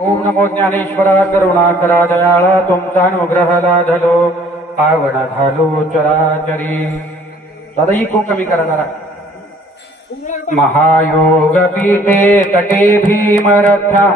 ओम नमो ज्ञानेश्वरा करुणाकरा दयाळा तुमचा अनुग्रह लाधलो पावन झालो चराचरी. दादाही खूप कमी करा जरा. महायोग पीठे तटे भीमरथ्या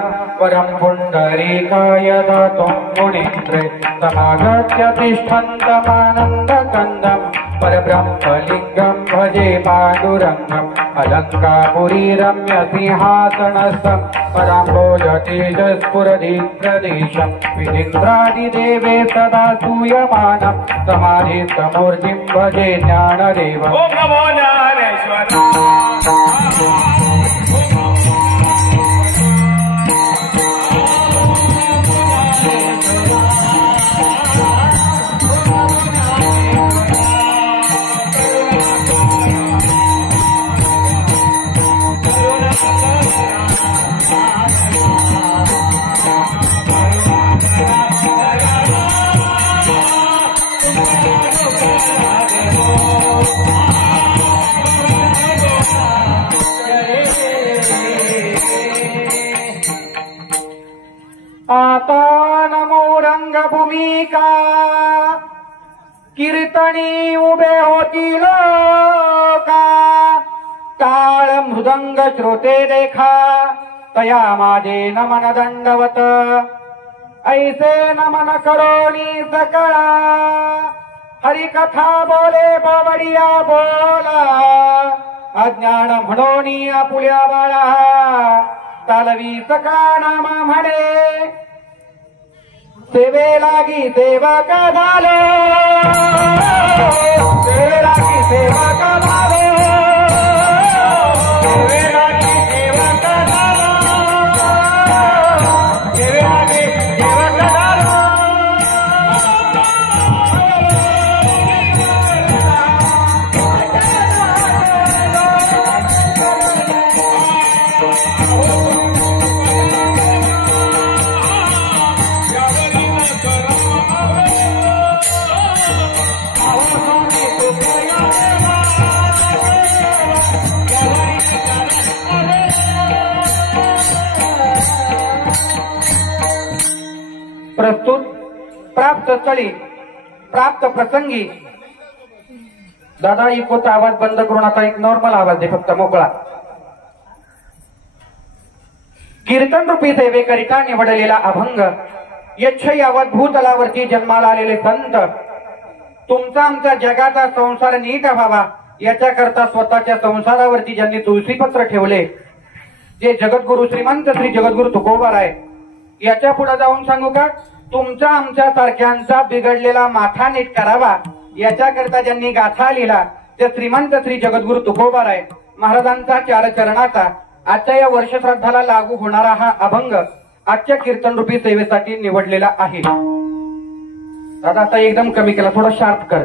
परम पुंडरीकाय दातुं मुनीन्द्रे समागत्य तिष्ठन्तमानन्द कन्दं परब्रह्मलिङ्गं भजे पाण्डुरङ्गम् अलङ्कापुरी रम्य सिंहासनस्थं पराम्भोजतेजस्फुरदीप्रदेशं विनिन्द्रादिदेवे सदा सूयमानं समाधिस्तमूर्तिं भजे ज्ञानदेवम्. ओम नमो ज्ञानेश्वराय. आता नमो रंगभूमिका कीर्तनी उभे होतील का टाळ मृदंग श्रोते देखा तया माझे नमन दंडवत ऐसे नमन करोनी सकळा हरिकथा बोले बोबडिया बोला अज्ञान म्हणोनी आपुल्या बाळा तालवी सका नाम म्हणे सेवे लागी सेवक झालो सेवे लागी सेवक झालो सेवे लागी सेवक झालो सेवे लागी सेवक झालो. प्रस्तुत प्राप्त स्थळी प्राप्त प्रसंगी. दादा इकोचा आवाज बंद करून आता एक नॉर्मल आवाज दे फक्त मोकळा. कीर्तन रूपी सेवेकरिता निवडलेला अभंग यच्छ यावत भूतलावरती जन्माला आलेले संत तुमचा आमचा जगाचा संसार नीट व्हावा याच्याकरता स्वतःच्या संसारावरती ज्यांनी तुळशीपत्र ठेवले जे जगद्गुरु श्रीमंत श्री जगद्गुरु तुकोबाराय याच्या पुढे जाऊन सांगू का तुमचा आमच्या सारख्यांचा बिघडलेला माथा नीट करावा याच्याकरता ज्यांनी गाथा लिहिला ते श्रीमंत श्री जगद्गुरु तुकोबाराय महाराजांचा चार चरणाचा आजच्या या वर्षश्राद्धाला लागू होणारा हा अभंग आजच्या कीर्तन रूपी सेवेसाठी निवडलेला आहे. दादा आता एकदम कमी केला थोडा शार्प कर.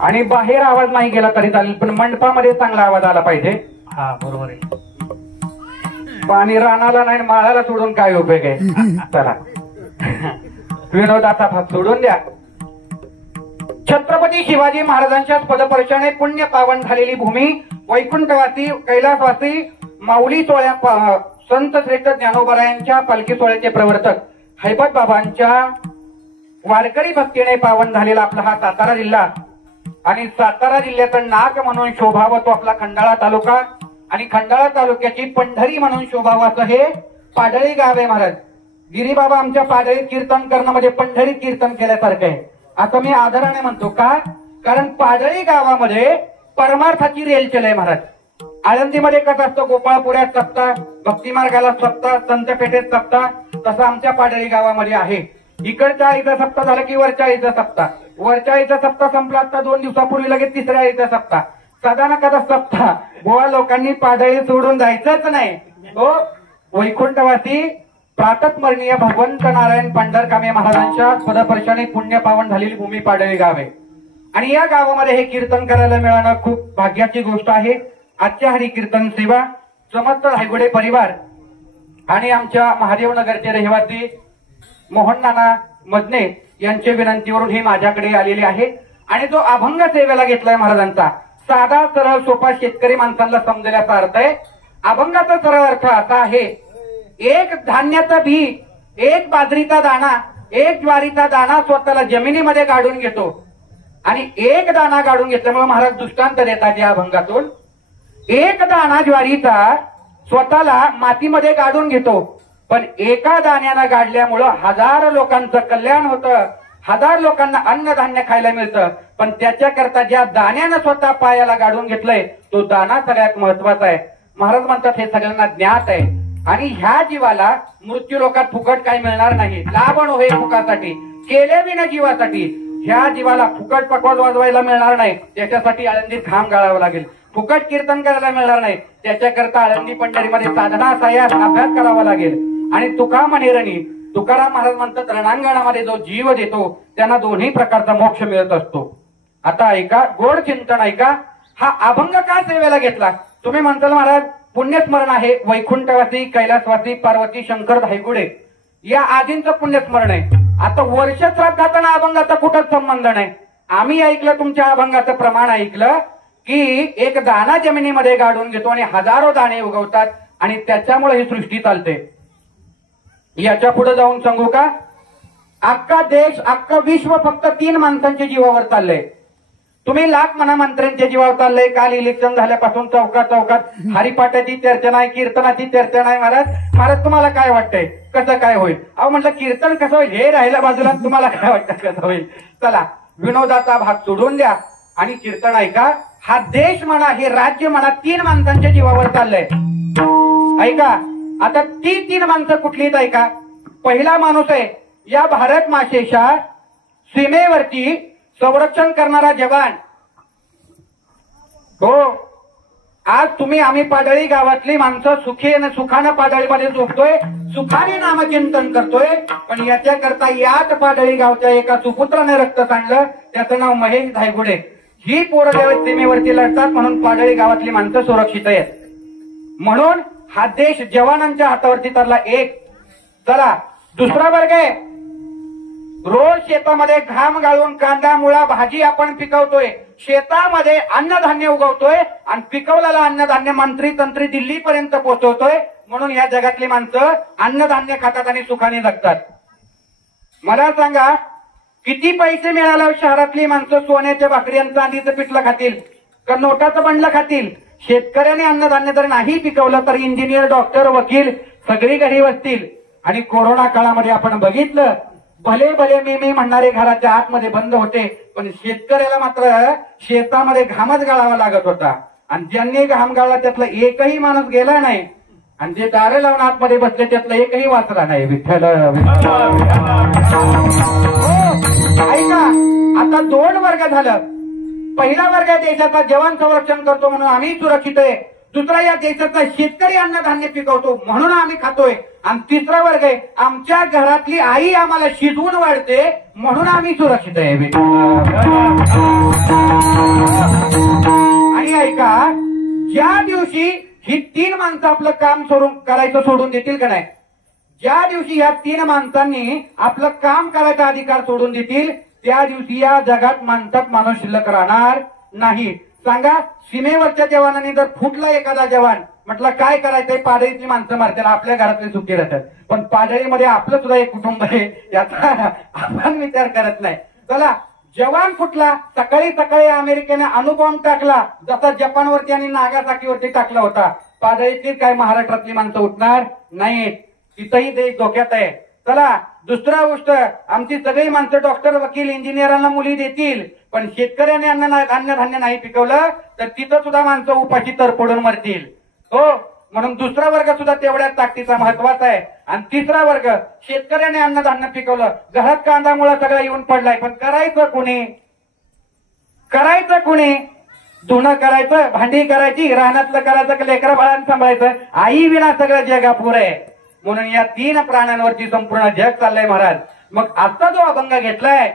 आणि बाहेर आवाज नाही गेला तरी चालेल पण मंडपामध्ये चांगला आवाज आला पाहिजे. हा बरोबर आहे. पाणी रानाला नाही माळाला सोडून काय उपयोग आहे. चला विनोदाचा भाग सोडून द्या. छत्रपती शिवाजी महाराजांच्या पदपर्शाने पुण्य पावन झालेली भूमी वैकुंठवासी कैलासवासी माऊली सोहळ्या संत श्रेष्ठ ज्ञानोबरायांच्या पालखी सोहळ्याचे प्रवर्तक हैबत बाबांच्या वारकरी भक्तीने पावन झालेला आपला हा सातारा जिल्हा आणि सातारा जिल्ह्याचं नाक म्हणून शोभावं तो आपला खंडाळा तालुका आणि खंडाळा तालुक्याची पंढरी म्हणून शोभावं असं हे पाडळी गाव आहे. महाराज गिरीबाबा आमच्या पाडळीत कीर्तन करणं म्हणजे पंढरीत कीर्तन केल्यासारखं आहे असं मी आदराने म्हणतो. का कारण पाडळी गावामध्ये परमार्थाची रेलचेल आहे. महाराज आळंदीमध्ये कसं असतं गोपाळपुऱ्यात सप्ताह भक्ती मार्गाला सप्ताह संत पेठेत सप्ताह तसं आमच्या पाडळी गावामध्ये आहे. इकडच्या आईचा सप्ताह झाला की वरच्या आईचा सप्ताह वरच्या आईचा सप्ताह संपला आता 2 दिवसापूर्वी लगेच तिसऱ्या आईचा सप्ताह सदा ना कदा सप्ताह. गोवा लोकांनी पाडळी सोडून जायचंच नाही. तो वैकुंठवासी प्रातस्मरणीय भगवंत नारायण पंढरकामे महाराजांच्या पदपर्शाने पुण्य पावन झालेली भूमी पाडळी गाव आहे आणि या गावामध्ये हे कीर्तन करायला मिळणं खूप भाग्याची गोष्ट आहे. आजच्या हरी कीर्तन सेवा समस्त धायगुडे परिवार आणि आमच्या महादेवनगरचे रहिवासी मोहन नाना मदने यांच्या विनंतीवरून हे माझ्याकडे आलेले आहे आणि जो अभंग सेवेला घेतलाय महाराजांचा साधा सरळ सोपा शेतकरी माणसांना समजण्याचा अर्थ आहे. अभंगाचा सरळ अर्थ असा आहे, एक धान्याचा बी, एक बाजरीचा दाणा, एक ज्वारीचा दाणा स्वतःला जमिनीमध्ये गाडून घेतो आणि एक दाणा गाडून घेतल्यामुळे महाराज दृष्टांत देतात या अभंगातून. एक दाणा ज्वारीचा स्वतःला मातीमध्ये गाडून घेतो, पण एका दाण्यानं गाडल्यामुळं हजार लोकांचं कल्याण होतं, हजार लोकांना अन्नधान्य खायला मिळतं. पण त्याच्याकरता ज्या दाण्यानं स्वतः पायाला गाडून घेतलंय तो दाणा सगळ्यात महत्वाचा आहे. महाराज म्हणतात हे सगळ्यांना ज्ञात आहे आणि ह्या जीवाला मृत्यू लोकात फुकट काही मिळणार नाही. लाभण होय फुकासाठी केले विना जीवासाठी. ह्या जीवाला फुकट पकवाज वाजवायला मिळणार नाही, त्याच्यासाठी आळंदीत घाम गाळावा लागेल. फुकट कीर्तन करायला मिळणार नाही, त्याच्याकरता आळंदी पंढरीमध्ये साधना सायास अभ्यास करावा लागेल. आणि तुका म्हणेरणी तुकाराम महाराज म्हणतात रणांगणामध्ये जो जीव देतो त्यांना दोन्ही प्रकारचा मोक्ष मिळत असतो. आता ऐका, गोड चिंतन ऐका. हा अभंग का सेवेला घेतला? तुम्ही म्हणताल महाराज पुण्यस्मरण आहे, वैकुंठवासी कैलासवासी पार्वती शंकर धायगुडे या आदींचं पुण्यस्मरण आहे. आता वर्ष श्राद्धाचा अभंगाचा कुठंच संबंध नाही. आम्ही ऐकलं, तुमच्या अभंगाचं प्रमाण ऐकलं की एक दाणा जमिनीमध्ये गाडून घेतो आणि हजारो दाणे उगवतात आणि त्याच्यामुळे ही सृष्टी चालते. याच्या पुढे जाऊन सांगू का, अख्खा देश अख्खं विश्व फक्त 3 माणसांच्या जीवावर चाललंय. तुम्ही लाख म्हणा मंत्र्यांच्या जीवावर चाललंय. काल इलेक्शन झाल्यापासून चौकात चौकात हरिपाठाची चर्चा नाही, कीर्तनाची चर्चा नाही. महाराज तुम्हाला काय वाटतंय कसं काय होईल? अहो म्हटलं कीर्तन कसं होईल हे राहिलं बाजूला, तुम्हाला काय वाटतं कसं होईल? चला विनोदाचा भाग सोडून द्या आणि कीर्तन ऐका. हा देश म्हणा, हे राज्य म्हणा, 3 माणसांच्या जीवावर चाललंय. ऐका आता ती 3 माणसं कुठलीच ऐका. पहिला माणूस आहे या भारत मातेच्या सीमेवरती संरक्षण करणारा जवान. हो, आज तुम्ही आम्ही पाडळी गावातली माणसं सुखानं पाडळीमध्ये झोपतोय, सुखाने नामचिंतन करतोय. पण याच्याकरता याच पाडळी गावच्या एका सुपुत्राने रक्त सांडलं, त्याचं नाव महेश धायगुडे. ही पोरं ज्यावेळेस सीमेवरती लढतात म्हणून पाडळी गावातली माणसं सुरक्षित आहेत. म्हणून हा देश जवानांच्या हातावरती तरला एक. चला दुसरा वर्ग आहे, रोज शेतामध्ये घाम गाळून कांदा मुळा भाजी आपण पिकवतोय, शेतामध्ये अन्नधान्य उगवतोय आणि पिकवलेलं अन्नधान्य मंत्री तंत्री दिल्लीपर्यंत पोहोचवतोय. म्हणून या जगातली माणसं अन्नधान्य खातात आणि सुखाने जगतात. मला सांगा किती पैसे मिळाल्यावर शहरातली माणसं सोन्याच्या भाकरी आणि चांदीचं पिठलं खातील का नोटाचं बंडलं खातील? शेतकऱ्याने अन्नधान्य जर नाही पिकवलं तर इंजिनियर डॉक्टर वकील सगळी घरी बसतील. आणि कोरोना काळामध्ये आपण बघितलं, भले भले मी म्हणणारे घराच्या आतमध्ये बंद होते, पण शेतकऱ्याला मात्र शेतामध्ये घामच गाळावा लागत होता. आणि ज्यांनी घाम गाळला त्यातला एकही माणूस गेला नाही आणि जे दारे लावून आतमध्ये बसले त्यातला एकही वाचला नाही. विठ्ठल ऐका, आता 2 वर्ग झालं. पहिला वर्ग आहे देशाचा जवान संरक्षण करतो म्हणून आम्ही सुरक्षित आहे. दुसरा या देशाचा शेतकरी अन्नधान्य पिकवतो म्हणून आम्ही खातोय. आणि तिसरा वर्ग आहे आमच्या घरातली आई आम्हाला शिजवून वाढते म्हणून आम्ही सुरक्षित आहे. आणि ऐका, ज्या दिवशी ही 3 माणसं आपलं काम करायचं सोडून देतील का नाही, ज्या दिवशी ह्या 3 माणसांनी आपलं काम करायचा अधिकार सोडून देतील त्या दिवशी या जगात माणसात माणूस शिल्लक राहणार नाही. सांगा, सीमेवरच्या जवानांनी जर फुटला एखादा जवान, म्हटलं काय करायचंय, पाडळीची माणसं मारतात, आपल्या घरातले सुखी राहतात. पण पाडळीमध्ये आपलं सुद्धा एक कुटुंब आहे याचा आपण विचार करत नाही. चला जवान फुटला, सकाळी सकाळी अमेरिकेने अणुबॉम्ब टाकला जसा जपानवरती आणि नागासाकीवरती टाकला होता. पाडळीतली काय महाराष्ट्रातली माणसं उठणार नाहीत, तिथंही देश धोक्यात आहे. चला दुसरा गोष्ट, आमची सगळी माणसं डॉक्टर वकील इंजिनियरांना मुली देतील, पण शेतकऱ्याने अन्नधान्य नाही पिकवलं तर तिथं सुद्धा माणसं उपाशी तर पडून मरतील. हो, म्हणून दुसरा वर्ग सुद्धा तेवढ्याच ताकदीचा महत्वाचा आहे. आणि तिसरा वर्ग, शेतकऱ्याने अन्नधान्य पिकवलं, घरात कांदामुळा सगळा येऊन पडलाय, पण करायचं कुणी? करायचं कुणी? धुणं करायचं, भांडी करायची, रानातलं करायचं, लेकरा बाळांना सांभाळायचं, आई विना सगळं जग अपुर आहे. म्हणून या 3 प्राण्यांवरती संपूर्ण जग चाललंय महाराज. मग आता जो अभंग घेतलाय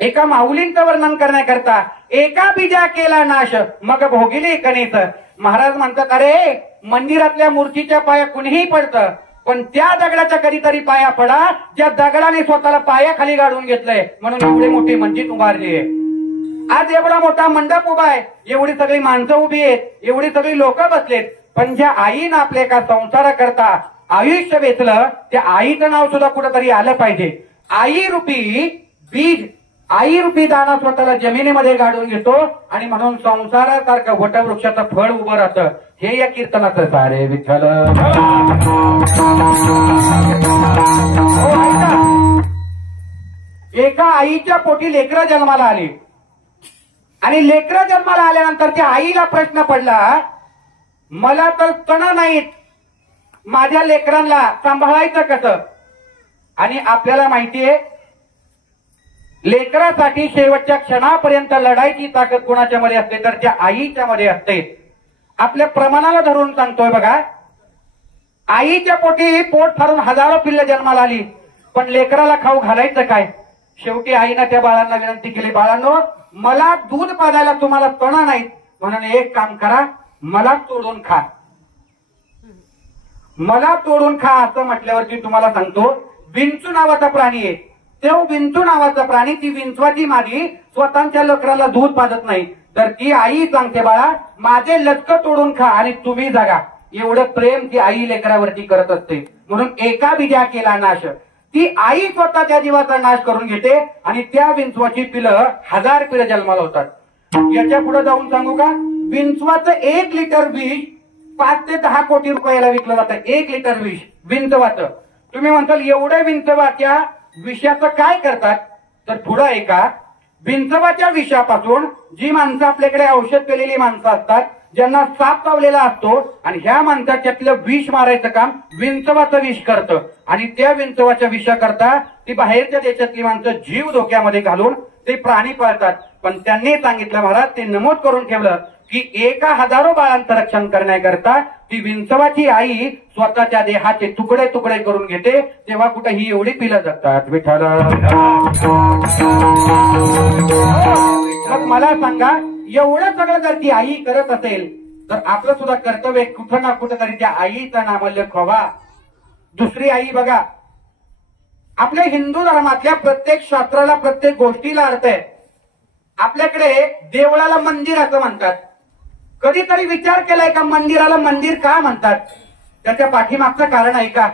एका माऊलींचं वर्णन करण्याकरता, एका बीजा केला नाश मग भोगिले कणीस. महाराज म्हणतात, अरे मंदिरातल्या मूर्तीच्या पाया कुणीही पडतं, पण त्या दगडाच्या कधीतरी पाया पडा ज्या दगडाने स्वतःला पायाखाली गाडून घेतलंय. म्हणून एवढी मोठी मंजित उभारली आहे. आज एवढा मोठा मंडप उभा आहे, एवढी सगळी माणसं उभी आहेत, एवढी सगळी लोक बसलेत, पण ज्या आईनं आपल्या एका संसाराकरता आयुष्य वेचलं त्या आईचं नाव सुद्धा कुठंतरी आलं पाहिजे. आई रूपी बीज, आई रूपी दाना स्वतःला जमिनीमध्ये गाडून घेतो आणि म्हणून संसारासारखं वटवृक्षाचं फळ उभं राहतं. हे या कीर्तनाचं सारे विठ्ठल. एका आईच्या पोटी लेकरं जन्माला आली आणि लेकरं जन्माला आल्यानंतर त्या आईला प्रश्न पडला, मला तर स्तन नाहीत, माझ्या लेकरांना सांभाळायचं कसं? आणि आपल्याला माहितीये लेकरासाठी शेवटच्या क्षणापर्यंत लढायची ताकद कोणाच्या मध्ये असते तर त्या आईच्या मध्ये असते. आपल्या प्रमाणाला धरून सांगतोय बघा, आईच्या पोटी पोट फाडून हजारो पिल्ल जन्माला आली, पण लेकराला खाऊ घालायचं काय? शेवटी आईनं त्या बाळांना विनंती केली, बाळांनो मला दूध पाजायला तुम्हाला स्तन नाहीत, म्हणून एक काम करा, मला तोडून खा. मला तोडून खा असं म्हटल्यावरती तुम्हाला सांगतो, विंचू नावाचा प्राणी आहे. तो विंचू नावाचा प्राणी, ती विंचवाची मादी स्वतःच्या लेकराला दूध पाजत नाही, तर ती आई सांगते बाळा माझे लचक तोडून खा आणि तुम्ही जगा. एवढं प्रेम ती आई लेकरावरती करत असते. म्हणून एका बीजा केला नाश, ती आई स्वतःच्या जीवाचा नाश करून घेते आणि त्या विंचवाची पिलं 1000 पिलं जन्माला होतात. याच्या पुढे जाऊन सांगू का, विंचवाचं 1 लिटर विष 5 ते 10 कोटी रुपयाला विकलं जातं. 1 लिटर विष विंचवाचं. तुम्ही म्हणताल एवढ्या विंचवाच्या विषाचं काय करतात? तर पुढं ऐका, विंचवाच्या विषापासून जी माणसं आपल्याकडे औषध केलेली माणसं असतात, ज्यांना साप चावलेला असतो आणि ह्या माणसाच्यातलं विष मारायचं काम विंचवाचं विष करतं आणि त्या विंचवाच्या विषाकरता ती बाहेरच्या देशातली माणसं जीव धोक्यामध्ये घालून ते प्राणी पाळतात. पण त्यांनी सांगितलं महाराज, ते नमूद करून ठेवलं की एका हजारो बाळांचं रक्षण करण्याकरता ती विंचवाची आई स्वतःच्या देहाचे तुकडे तुकडे करून घेते. तेव्हा कुठे ही एवढी पिलं जगतात विठ्ठल. मग मला सांगा, एवढं सगळं जर ती आई करत असेल तर आपलं सुद्धा कर्तव्य कुठं ना कुठं तरी त्या आईचा नामोल्लेख व्हावा. दुसरी आई बघा, आपल्या हिंदू धर्मातल्या प्रत्येक शास्त्राला प्रत्येक गोष्टीला अर्थ आहे. आपल्याकडे देवळाला मंदिर असं म्हणतात. कधीतरी विचार केलाय का मंदिराला मंदिर का म्हणतात? त्याच्या पाठीमागचं कारण आहे का?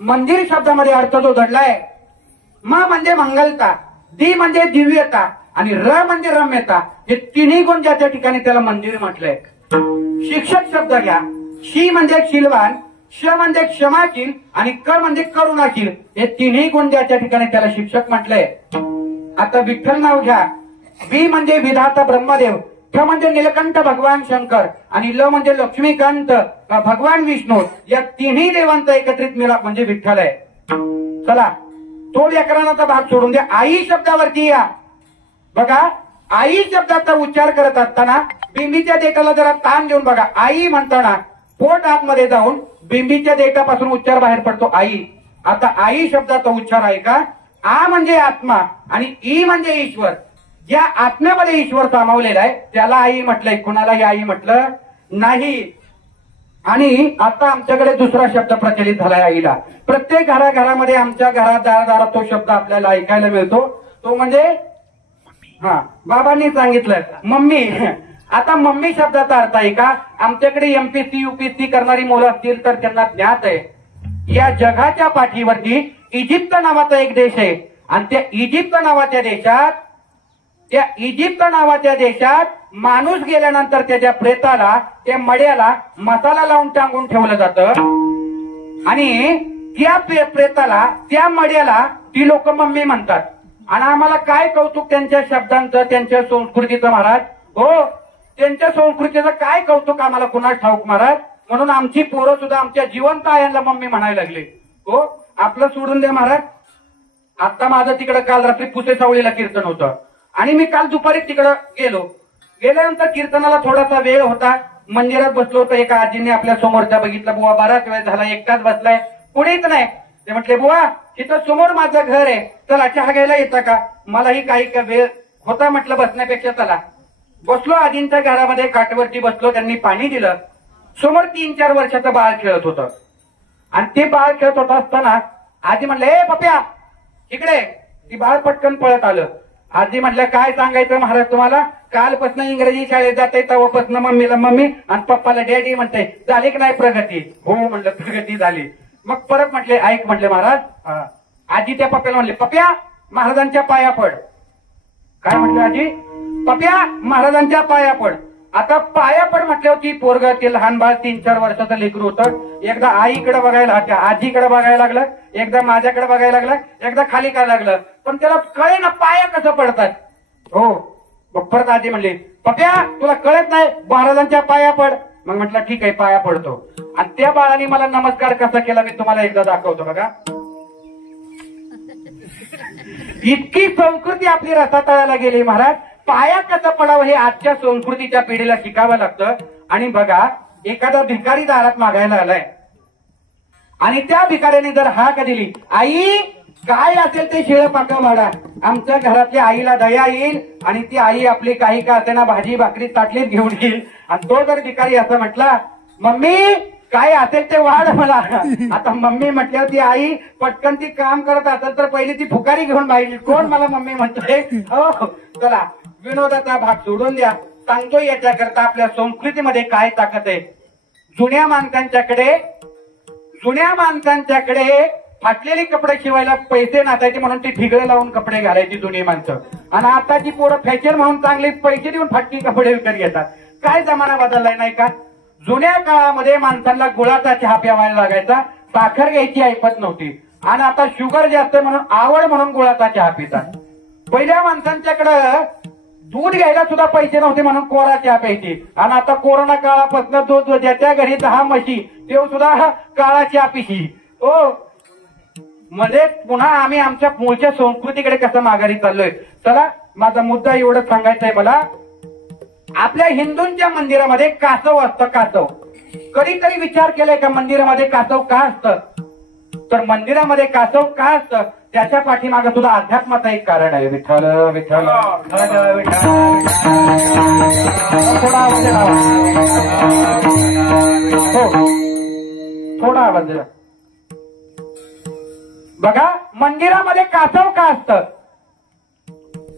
मंदिर शब्दामध्ये अर्थ जो दडलाय, म म्हणजे मंगलता, दी म्हणजे दिव्यता आणि र म्हणजे रम्यता. हे तिन्ही गुण ज्याच्या ठिकाणी त्याला मंदिर म्हटलंय. शिक्षक शब्द घ्या, शी म्हणजे शीलवान, श म्हणजे क्षमाशील आणि क म्हणजे करुणाशील. हे तिन्ही गुण ज्याच्या ठिकाणी त्याला शिक्षक म्हटलंय. आता विठ्ठल नाव घ्या, बी म्हणजे विधाता ब्रह्मदेव, ठ म्हणजे निलकंठ भगवान शंकर आणि ल म्हणजे लक्ष्मीकांत भगवान विष्णू. या तिन्ही देवांचा एकत्रित मिलाप म्हणजे विठ्ठल आहे. चला तो व्याकरणाचा भाग सोडून द्या, आई शब्दावरती या. बघा, आई शब्दाचा उच्चार करत असताना बिंबीच्या देठाला जरा ताण देऊन बघा. आई म्हणताना पोट आतमध्ये जाऊन बिंबीच्या देठापासून उच्चार बाहेर पडतो आई. आता आई शब्दाचा उच्चार आहे का, आ म्हणजे आत्मा आणि ई म्हणजे ईश्वर. ज्या आत्म्यामध्ये ईश्वर सामावलेला आहे त्याला आई म्हटलंय, कुणालाही आई म्हटलं नाही. आणि आता आमच्याकडे दुसरा शब्द प्रचलित झालाय आईला. प्रत्येक घराघरामध्ये आमच्या घरात दारादारात तो शब्द आपल्याला ऐकायला मिळतो, तो म्हणजे बाबांनी सांगितलं मम्मी. आता मम्मी शब्दाचा अर्थ आहे का? आमच्याकडे एमपीसी युपीसी करणारी मुलं असतील तर त्यांना ज्ञात आहे, या जगाच्या पाठीवरती इजिप्त नावाचा एक देश आहे आणि त्या इजिप्त नावाच्या देशात माणूस गेल्यानंतर त्याच्या प्रेताला, त्या मड्याला मसाला लावून टांगून ठेवलं जातं आणि त्या प्रेताला, त्या मड्याला ती लोक मम्मी म्हणतात. आणि आम्हाला काय कौतुक त्यांच्या शब्दांचं, त्यांच्या संस्कृतीचं महाराज. हो, त्यांच्या संस्कृतीचं काय कौतुक आम्हाला कुणास ठाऊक महाराज. म्हणून आमची पोरं सुद्धा आमच्या जिवंत आयांना मम्मी म्हणायला लागले. हो, आपलं सोडून द्या महाराज. आता माझं तिकडं काल रात्री पुसे सावळीला कीर्तन होतं आणि मी काल दुपारी तिकडं गेल्यानंतर कीर्तनाला थोडासा वेळ होता. मंदिरात बसलो होतो. एका आजीने आपल्या समोरचा बघितलं, बुवा बराच वेळ झाला एकटाच बसलाय, पुढेच नाही. ते म्हटले, बुवा तिथं समोर माझं घर आहे, चला चहा घ्यायला येता का? मलाही काही वेळ होता म्हटलं बसण्यापेक्षा, चला बसलो. आजींच्या घरामध्ये काठवरती बसलो, त्यांनी पाणी दिलं. समोर 3-4 वर्षाचं बाळ खेळत होतं आणि ते बाळ खेळत होत असताना आजी म्हणले, ए पप्या इकडे. ती बाळ पटकन पळत आलं आजी म्हटलं काय सांगायचं महाराज तुम्हाला, कालपासून इंग्रजी शाळेत जाते तेव्हापासून मम्मीला मम्मी आणि पप्पाला डॅडी म्हणते, झाली की नाही प्रगती? हो म्हणलं प्रगती झाली. मग परत म्हटले ऐक म्हटले महाराज, आजी त्या पप्प्याला म्हणले पप्प्या महाराजांच्या पाया पड. काय म्हटलं आजी? पप्प्या महाराजांच्या पाया पड. आता पाया पड म्हटल्यावर ती पोरग ते लहान बाळ 3-4 वर्षाचं लेकरू होतं. एकदा आईकडे बघायला, आजीकडे बघायला लागलं, एकदा माझ्याकडे बघायला लागलं, एकदा खाली काय लागलं, पण त्याला कळे ना पाया कसं पडतात. हो मग परत आजी म्हणली पप्प्या तुला कळत नाही, महाराजांच्या पाया पड. मग म्हटलं ठीक आहे पाया पडतो. आणि त्या बाळाने मला नमस्कार कसा केला मी तुम्हाला एकदा दाखवतो बघा. इतकी संस्कृती आपली रसातळाला गेली महाराज. पाया कसं पडावं हे आजच्या संस्कृतीच्या पिढीला शिकावं लागतं. आणि बघा एखादा भिकारी दारात मागायला आलाय आणि त्या भिकाऱ्याने जर हाक दिली, आई काय असेल ते शिळ पाकं वाढा, आमच्या घरातल्या आईला दया येईल आणि ती आई आपली काही का असेना भाजी भाकरी ताटलीत घेऊन येईल. आणि तो जर भिकारी असं म्हटला मम्मी काय असेल ते वाढ मला, आता मम्मी म्हटल्यावर ती आई पटकन ती काम करत असेल तर पहिली ती फुकारी घेऊन बाहेर, कोण मला मम्मी म्हणतोय. हो चला विनोदाचा भाग सोडून द्या, सांगतो याच्याकरता आपल्या संस्कृतीमध्ये काय ताकद आहे. जुन्या माणसांच्याकडे फाटलेली कपडे शिवायला पैसे नसायचे म्हणून ती ठिगळे लावून कपडे घालायची जुनी माणसं. आणि आताची पोरं फॅशन म्हणून चांगले पैसे देऊन फाटकी कपडे विकत घेतात. काय जमाना बदललाय नाही का? जुन्या काळामध्ये माणसांना गुळाचा चहा प्यावायला लागायचा, साखर घ्यायची ऐपत नव्हती. आणि आता शुगर जास्त म्हणून आवड म्हणून गुळाचा चहा पितात. पहिल्या माणसांच्याकडं दूध घ्यायला सुद्धा पैसे नव्हते म्हणून कोरा चहा प्यायची. आणि आता कोरोना काळापासून दूध ज्याच्या घरी 10 म्हशी ते सुद्धा काळा चहा पिशी. हो म्हणजे पुन्हा आम्ही आमच्या मूळच्या संस्कृतीकडे कसं माघारी चाललोय. चला माझा मुद्दा एवढंच सांगायचा आहे मला. आपल्या हिंदूंच्या मंदिरामध्ये कासव असतं. कासव कधीतरी विचार केलाय का मंदिरामध्ये कासव का असतं? तर मंदिरामध्ये कासव का असतं त्याच्या पाठीमागे सुद्धा अध्यात्माचं एक कारण आहे. विठ्ठल विठ्ठल थोडा आवाज हो थोडा आवाज दिला. बघा मंदिरामध्ये कासव का असतं?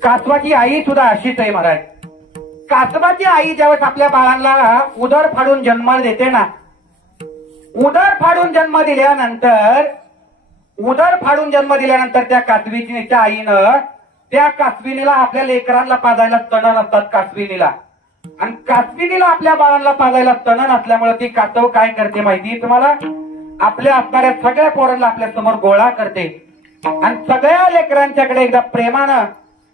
कासवाची आई सुद्धा अशीच आहे महाराज. कासवाची आई ज्यावेळेस आपल्या बाळांना उदर फाडून जन्म देते ना, उदर फाडून जन्म दिल्यानंतर त्या कासविनीच्या आईनं त्या कासविनीला आपल्या लेकरांना पाजायला स्तन नसतात कासविनीला. आणि कासविनीला आपल्या बाळांना पाजायला स्तन नसल्यामुळे ती कासव काय करते माहिती तुम्हाला? आपल्या असणाऱ्या सगळ्या पोरांना आपल्या समोर गोळा करते आणि सगळ्या लेकरांच्याकडे एकदा प्रेमानं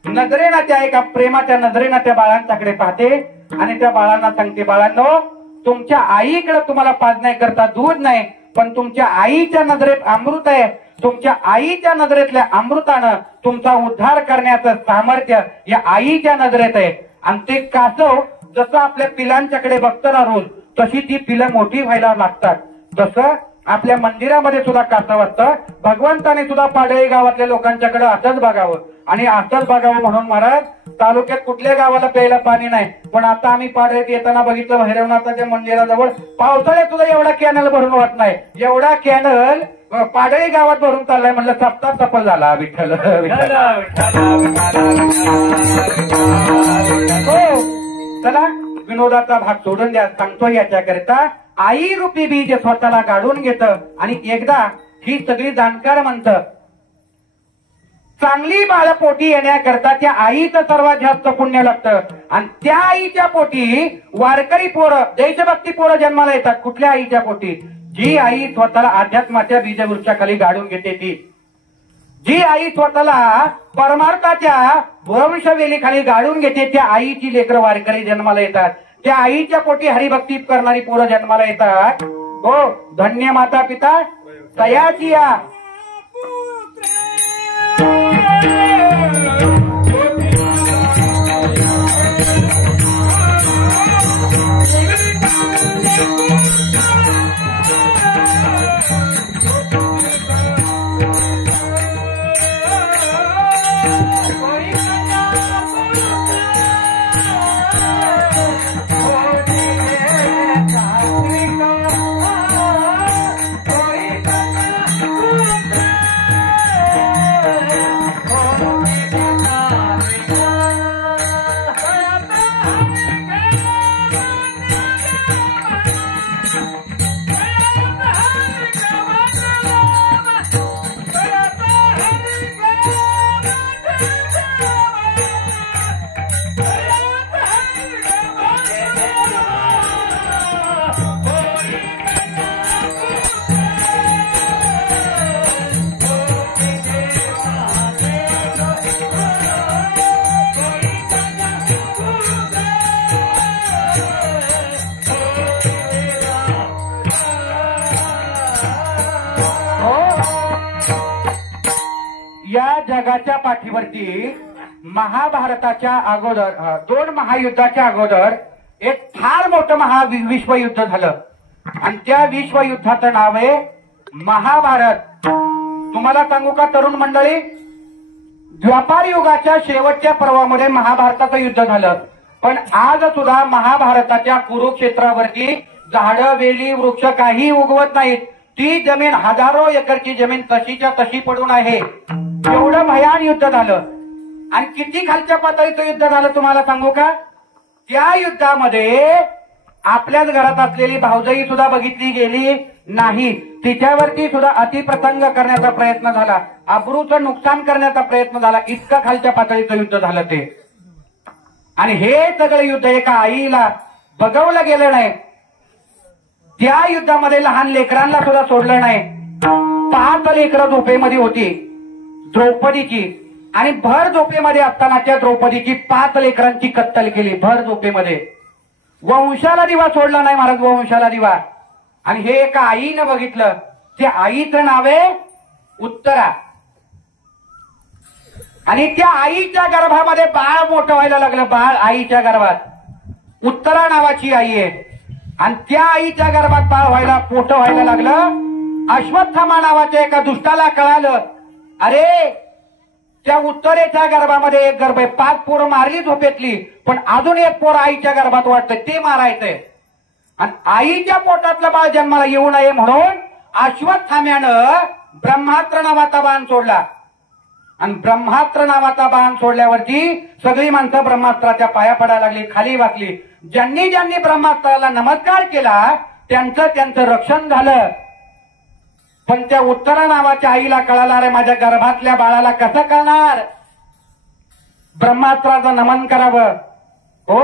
नजरेनं त्या एका प्रेमाच्या नजरेनं त्या बाळांच्याकडे पाहते आणि त्या बाळांना सांगते, बाळांनो तुमच्या आईकडे तुम्हाला पाजण्या करता दूध नाही, पण तुमच्या आईच्या नजरेत अमृत आहे. तुमच्या आईच्या नजरेतल्या अमृतानं तुमचा उद्धार करण्याचं सामर्थ्य या आईच्या नजरेत आहे. आणि ते कासव जसं आपल्या पिलांच्याकडे बघतं ना रोज, तशी ती पिलं मोठी व्हायला लागतात. तसं आपल्या मंदिरामध्ये सुद्धा कासव असतं. भगवंताने सुद्धा पाडळी गावातल्या लोकांच्याकडे असंच बघावं आणि असंच बघावं म्हणून महाराज तालुक्यात कुठल्या गावाला प्यायला पाणी नाही, पण आता आम्ही पाडळीत येताना बघितलं भैरवनाथाच्या मंदिराजवळ पावसाळ्यात सुद्धा एवढा कॅनल भरून होत नाही, एवढा कॅनल पाडळी गावात भरून चाललाय. म्हणलं सप्ताह सफल झाला. विठ्ठल हो चला विनोदाचा भाग सोडून द्या, सांगतो याच्याकरिता. आई रूपी बीज स्वतःला गाडून घेतं आणि एकदा ही सगळी जाणकार म्हणतं चांगली बाळ पोटी येण्याकरता त्या आईचं सर्वात जास्त पुण्य लागतं. आणि त्या आईच्या पोटी वारकरी पोरं देशभक्ती पोरं जन्माला येतात. कुठल्या आईच्या पोटी? जी आई स्वतःला अध्यात्माच्या बीजवृक्षाखाली गाडून घेते ती, जी आई स्वतःला परमार्थाच्या वंशवेलीखाली गाडून घेते, त्या आईची लेकरं वारकरी जन्माला येतात. त्या आईच्या पोटी हरिभक्ती करणारी पोरं जन्माला येतात. हो धन्य माता पिता तयाची या. जगाच्या पाठीवरती महाभारताच्या अगोदर 2 महायुद्धाच्या अगोदर एक फार मोठं विश्वयुद्ध झालं आणि त्या विश्वयुद्धाचं नाव आहे महाभारत. तुम्हाला सांगू का तरुण मंडळी, द्वापार युगाच्या शेवटच्या पर्वामध्ये महाभारताचं युद्ध झालं, पण आज सुद्धा महाभारताच्या कुरुक्षेत्रावरती झाडं वेली वृक्ष काही उगवत नाहीत. ती जमीन हजारो एकरची जमीन तशीच्या तशी पडून आहे. एवढं भयान युद्ध झालं आणि किती खालच्या पातळीचं युद्ध झालं तुम्हाला सांगू का? त्या युद्धामध्ये आपल्याच घरात असलेली भाऊजाई सुद्धा बघितली गेली नाही. तिच्यावरती सुद्धा अतिप्रसंग करण्याचा प्रयत्न झाला, अब्रूचं नुकसान करण्याचा प्रयत्न झाला. इतकं खालच्या पातळीचं युद्ध झालं ते. आणि हे सगळं युद्ध एका आईला बघवलं गेलं नाही. त्या युद्धामध्ये लहान लेकरांना सुद्धा सोडलं नाही. 5 लेकरं झोपेमध्ये होती द्रौपदीची, आणि भर झोपेमध्ये असताना त्या द्रौपदीची 5 लेकरांची कत्तल केली भर झोपेमध्ये. वंशाला दिवा सोडला नाही महाराज, वंशाला दिवा. आणि हे एका आईनं बघितलं. त्या आईचं नाव आहे उत्तरा. आणि त्या आईच्या गर्भामध्ये बाळ मोठं व्हायला लागलं. बाळ आईच्या गर्भात उत्तरा नावाची आई आहे. आणि त्या आईच्या गर्भात बाळ मोठं व्हायला लागलं. अश्वत्थामा नावाच्या एका दुष्टाला कळालं, अरे त्या उत्तरेच्या गर्भामध्ये एक गर्भ आहे. 5 पोरं मारली झोपेतली, पण अजून एक पोर आईच्या गर्भात वाटतंय, ते मारायचंय. आणि आईच्या पोटातलं बाळ जन्माला येऊ नये म्हणून अश्वत्थाम्यानं ब्रह्मास्त्र नावाचा बाण सोडला. आणि ब्रह्मास्त्र नावाचा बाण सोडल्यावरती सगळी माणसं ब्रह्मास्त्राच्या पाया पडायला लागली, खाली वाकली. ज्यांनी ज्यांनी ब्रह्मास्त्राला नमस्कार केला त्यांचं रक्षण झालं. पण त्या उत्तरा नावाच्या आईला कळणार आहे, माझ्या गर्भातल्या बाळाला कसं कळणार ब्रह्मास्त्राचं नमन करावं, हो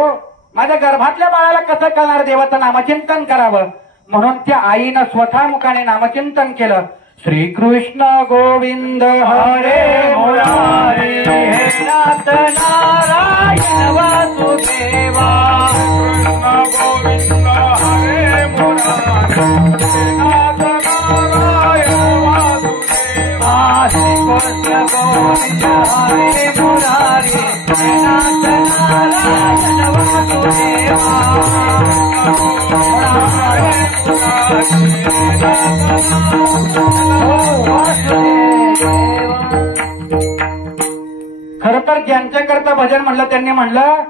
माझ्या गर्भातल्या बाळाला कसं कळणार देवाचं नामचिंतन करावं. म्हणून त्या आईनं स्वतः मुखाने नामचिंतन केलं. श्रीकृष्ण गोविंद हरे मुरारी, हे नाथ नारायण वासुदेवा. कृष्ण गोविंद हरे मुरारी, हे नाथ नारायण वासुदेवा. श्रीकृष्ण गोविंद हरे मुरारी, हे नाथ नारायण वासुदेवा. खर तर ज्यांच्याकरता भजन म्हणलं त्यांनी म्हणलं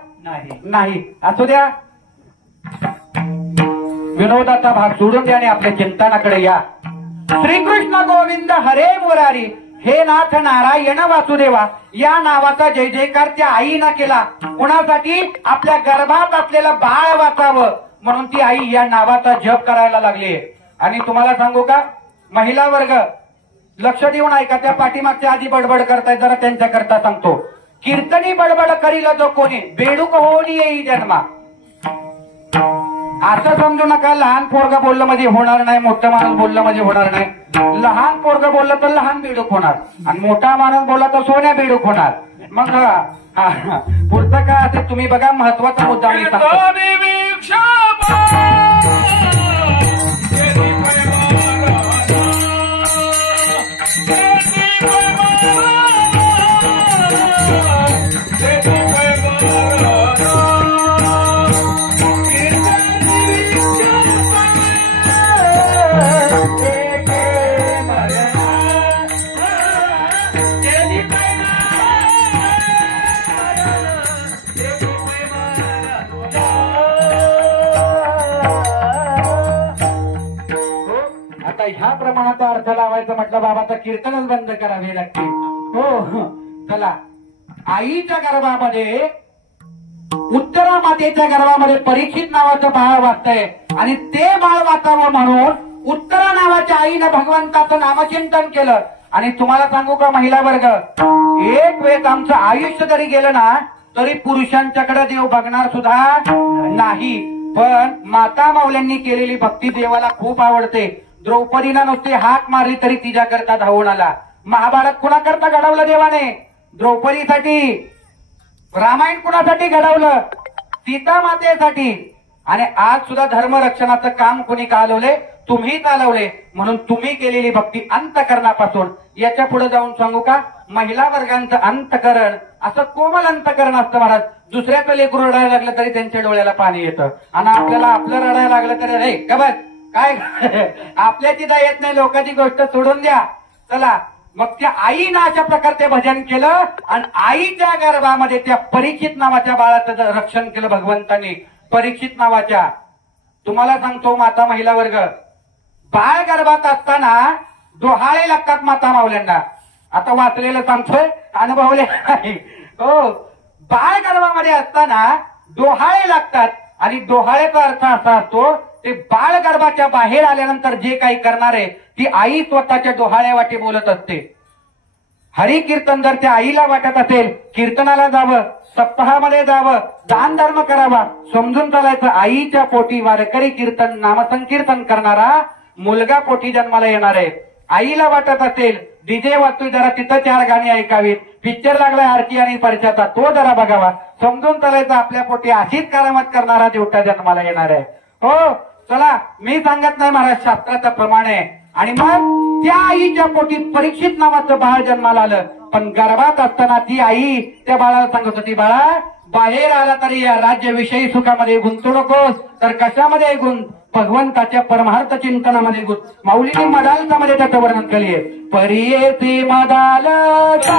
नाही. असू द्या, विनोदाचा भाग सोडून द्या आणि आपल्या चिंतनाकडे या. श्रीकृष्ण गोविंद हरे मुरारी, हे नाथ नारायण वासुदेवा या नावाचा जय जयकार त्या आईनं केला. कुणासाठी? आपल्या गर्भात असलेलं बाळ वाचावं म्हणून ती आई या नावाचा जप करायला लागली. आणि तुम्हाला सांगू का, महिला वर्ग लक्ष देऊन ऐका, त्या पाठीमागच्या आधी बडबड करतायत, जरा त्यांच्याकरता सांगतो. कीर्तनी बडबड करील जो कोणी, बेडूक होणी येई जन्मा. असं समजू नका लहान पोरग बोललं म्हणजे होणार नाही, मोठं माणूस बोललं म्हणजे होणार नाही. लहान पोरग बोललं तर लहान बेडूक होणार आणि मोठा माणूस बोलला तर सोन्या बेडूक होणार. मग पुढचं काय असेल तुम्ही बघा. महत्वाचा मुद्दा मी सांगतो. ह्या प्रमाणाचा अर्थ लावायचा म्हटलं बाबा तर कीर्तनच बंद करावे लागते. हो चला, आईच्या गर्भामध्ये उत्तरा मातेच्या गर्भामध्ये परीक्षित नावाचं बाळ वाचतंय आणि ते बाळ वाचावं म्हणून उत्तरा नावाच्या आईनं भगवंताचं नामचिंतन केलं. आणि तुम्हाला सांगू का महिला वर्ग, एक वेळ आमचं आयुष्य जरी गेलं ना तरी पुरुषांच्याकडे देव बघणार सुद्धा नाही. पण माता माऊल्यांनी केलेली भक्ती देवाला खूप आवडते. द्रौपदीनं नुसती हाक मारली तरी तिच्याकरता धावून आला. महाभारत कुणाकरता घडवलं देवाने? द्रौपदीसाठी. रामायण कुणासाठी घडवलं? सीता मातेसाठी. आणि आज सुद्धा धर्मरक्षणाचं काम कुणी चालवले? तुम्ही चालवले. म्हणून तुम्ही केलेली भक्ती अंतःकरणापासून. याच्या पुढे जाऊन सांगू का, महिला वर्गांचं अंतकरण असं कोमल अंतकरण असतं महाराज. दुसऱ्याचं लेकरू रडायला लागलं तरी त्यांच्या डोळ्याला पाणी येतं आणि आपल्याला आपलं रडायला लागलं तरी रे का बस काय आपल्याची दा येत नाही, लोकांची गोष्ट सोडून द्या. चला मग त्या आईनं अशा प्रकारचे भजन केलं आणि आईच्या गर्भामध्ये त्या परीक्षित नावाच्या बाळाचं रक्षण केलं भगवंतांनी. परीक्षित नावाच्या, तुम्हाला सांगतो माता महिला वर्ग, बाळ गर्भात असताना डोहाळे लागतात माता मावल्यांना. आता वाचलेलं सांगतोय, अनुभवले नाही. हो, बाळ गर्भामध्ये असताना डोहाळे लागतात आणि डोहाळेचा अर्थ असा असतो ते बाळ गर्भाच्या बाहेर आल्यानंतर जे काही करणार आहे ती आई स्वतःच्या डोहाळ्या वाटे बोलत असते. हरी कीर्तन जर त्या आईला वाटत असेल, कीर्तनाला जावं, सप्ताहामध्ये जावं, दान धर्म करावा, समजून चालायचं आईच्या पोटी वारकरी कीर्तन नामसंकीर्तन करणारा मुलगा पोटी जन्माला येणार आहे. आईला वाटत असेल डीजे वाजतोय जरा तिथं 4 गाणी ऐकावीत, पिक्चर लागलाय आरती आणि परशाचा तो जरा बघावा, समजून चालायचं आपल्या पोटी अशीच करामत करणारा देवता जन्माला येणार आहे. हो, चला मी सांगत नाही महाराज, शास्त्राचं प्रमाण आहे. आणि मग त्या आईच्या पोटी परीक्षित नावाचं बाळ जन्माला आलं. पण गर्भात असताना ती आई त्या बाळाला सांगत होती, बाळा बाहेर आला तरी या राज्यविषयी सुखामध्ये गुंतू नकोस, तर कशामध्ये गुंत, भगवंताच्या परमार्थ चिंतनामध्ये गुंत. माऊलीने मदालतामध्ये त्याचं वर्णन केले, परियेसी मदालता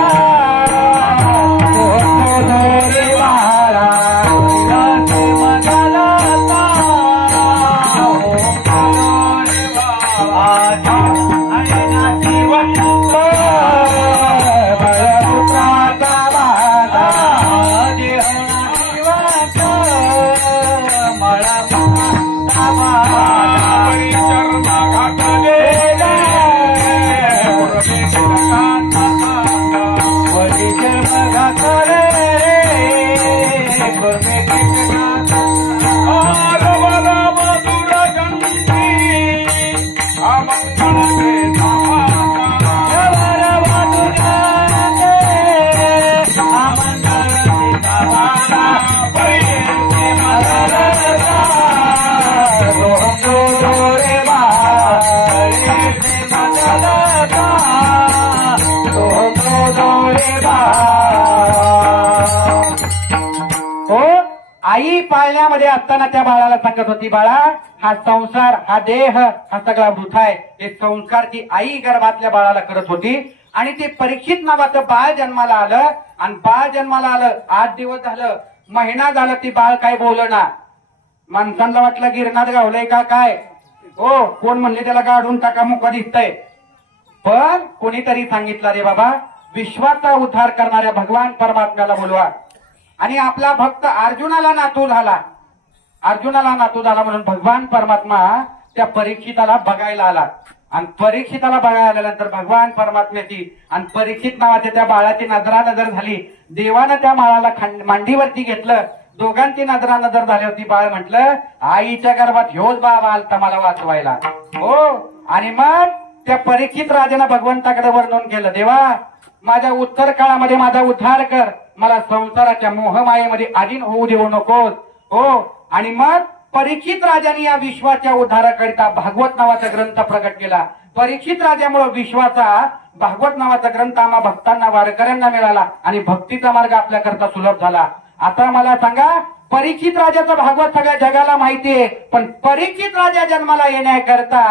आई पाळण्यामध्ये असताना त्या बाळाला सांगत होती, बाळा हा संसार, हा देह, हा सगळा वृथा आहे. हे संस्कार ती आई गर्भातल्या बाळाला करत होती. आणि ते परीक्षित नावाचं बाळ जन्माला आलं आणि बाळ जन्माला आलं 8 दिवस झालं, महिना झालं, ती बाळ काय बोलना. माणसांना वाटलं गिरणात गावलंय का काय, हो कोण म्हणले त्याला काढून टाका मुका दिसतंय. पण कोणीतरी सांगितलं, रे बाबा विश्वाचा उद्धार करणाऱ्या भगवान परमात्म्याला बोलवा. आणि आपला भक्त अर्जुनाला नातू झाला, अर्जुनाला नातू झाला म्हणून भगवान परमात्मा त्या परीक्षिताला बघायला आला. आणि परीक्षिताला बघायला आल्यानंतर भगवान परमात्म्याची आणि परीक्षित नावाच्या त्या बाळाची नजरानजर झाली. देवानं त्या बाळाला मांडीवरती घेतलं, दोघांची नजरानजर झाली होती. बाळ म्हटलं, आईच्या गर्भात ह्योच बाबा आलता मला वाचवायला. हो, आणि मग त्या परीक्षित राजानं भगवंताकडे वर्णन केलं, देवा माझ्या उत्तर काळामध्ये माझा उद्धार कर, मला संसाराच्या मोहमायेमध्ये अधीन होऊ देऊ नकोस. हो, आणि मग परीक्षित राजाने या विश्वाच्या उद्धाराकरिता भागवत नावाचा ग्रंथ प्रकट केला. परीक्षित राजामुळे विश्वाचा भागवत नावाचा ग्रंथ आम्हा भक्तांना वारकऱ्यांना मिळाला आणि भक्तीचा मार्ग आपल्याकरता सुलभ झाला. आता मला सांगा, परीक्षित राजाचं भागवत सगळ्या जगाला माहितीये, पण परीक्षित राजा जन्माला येण्याकरता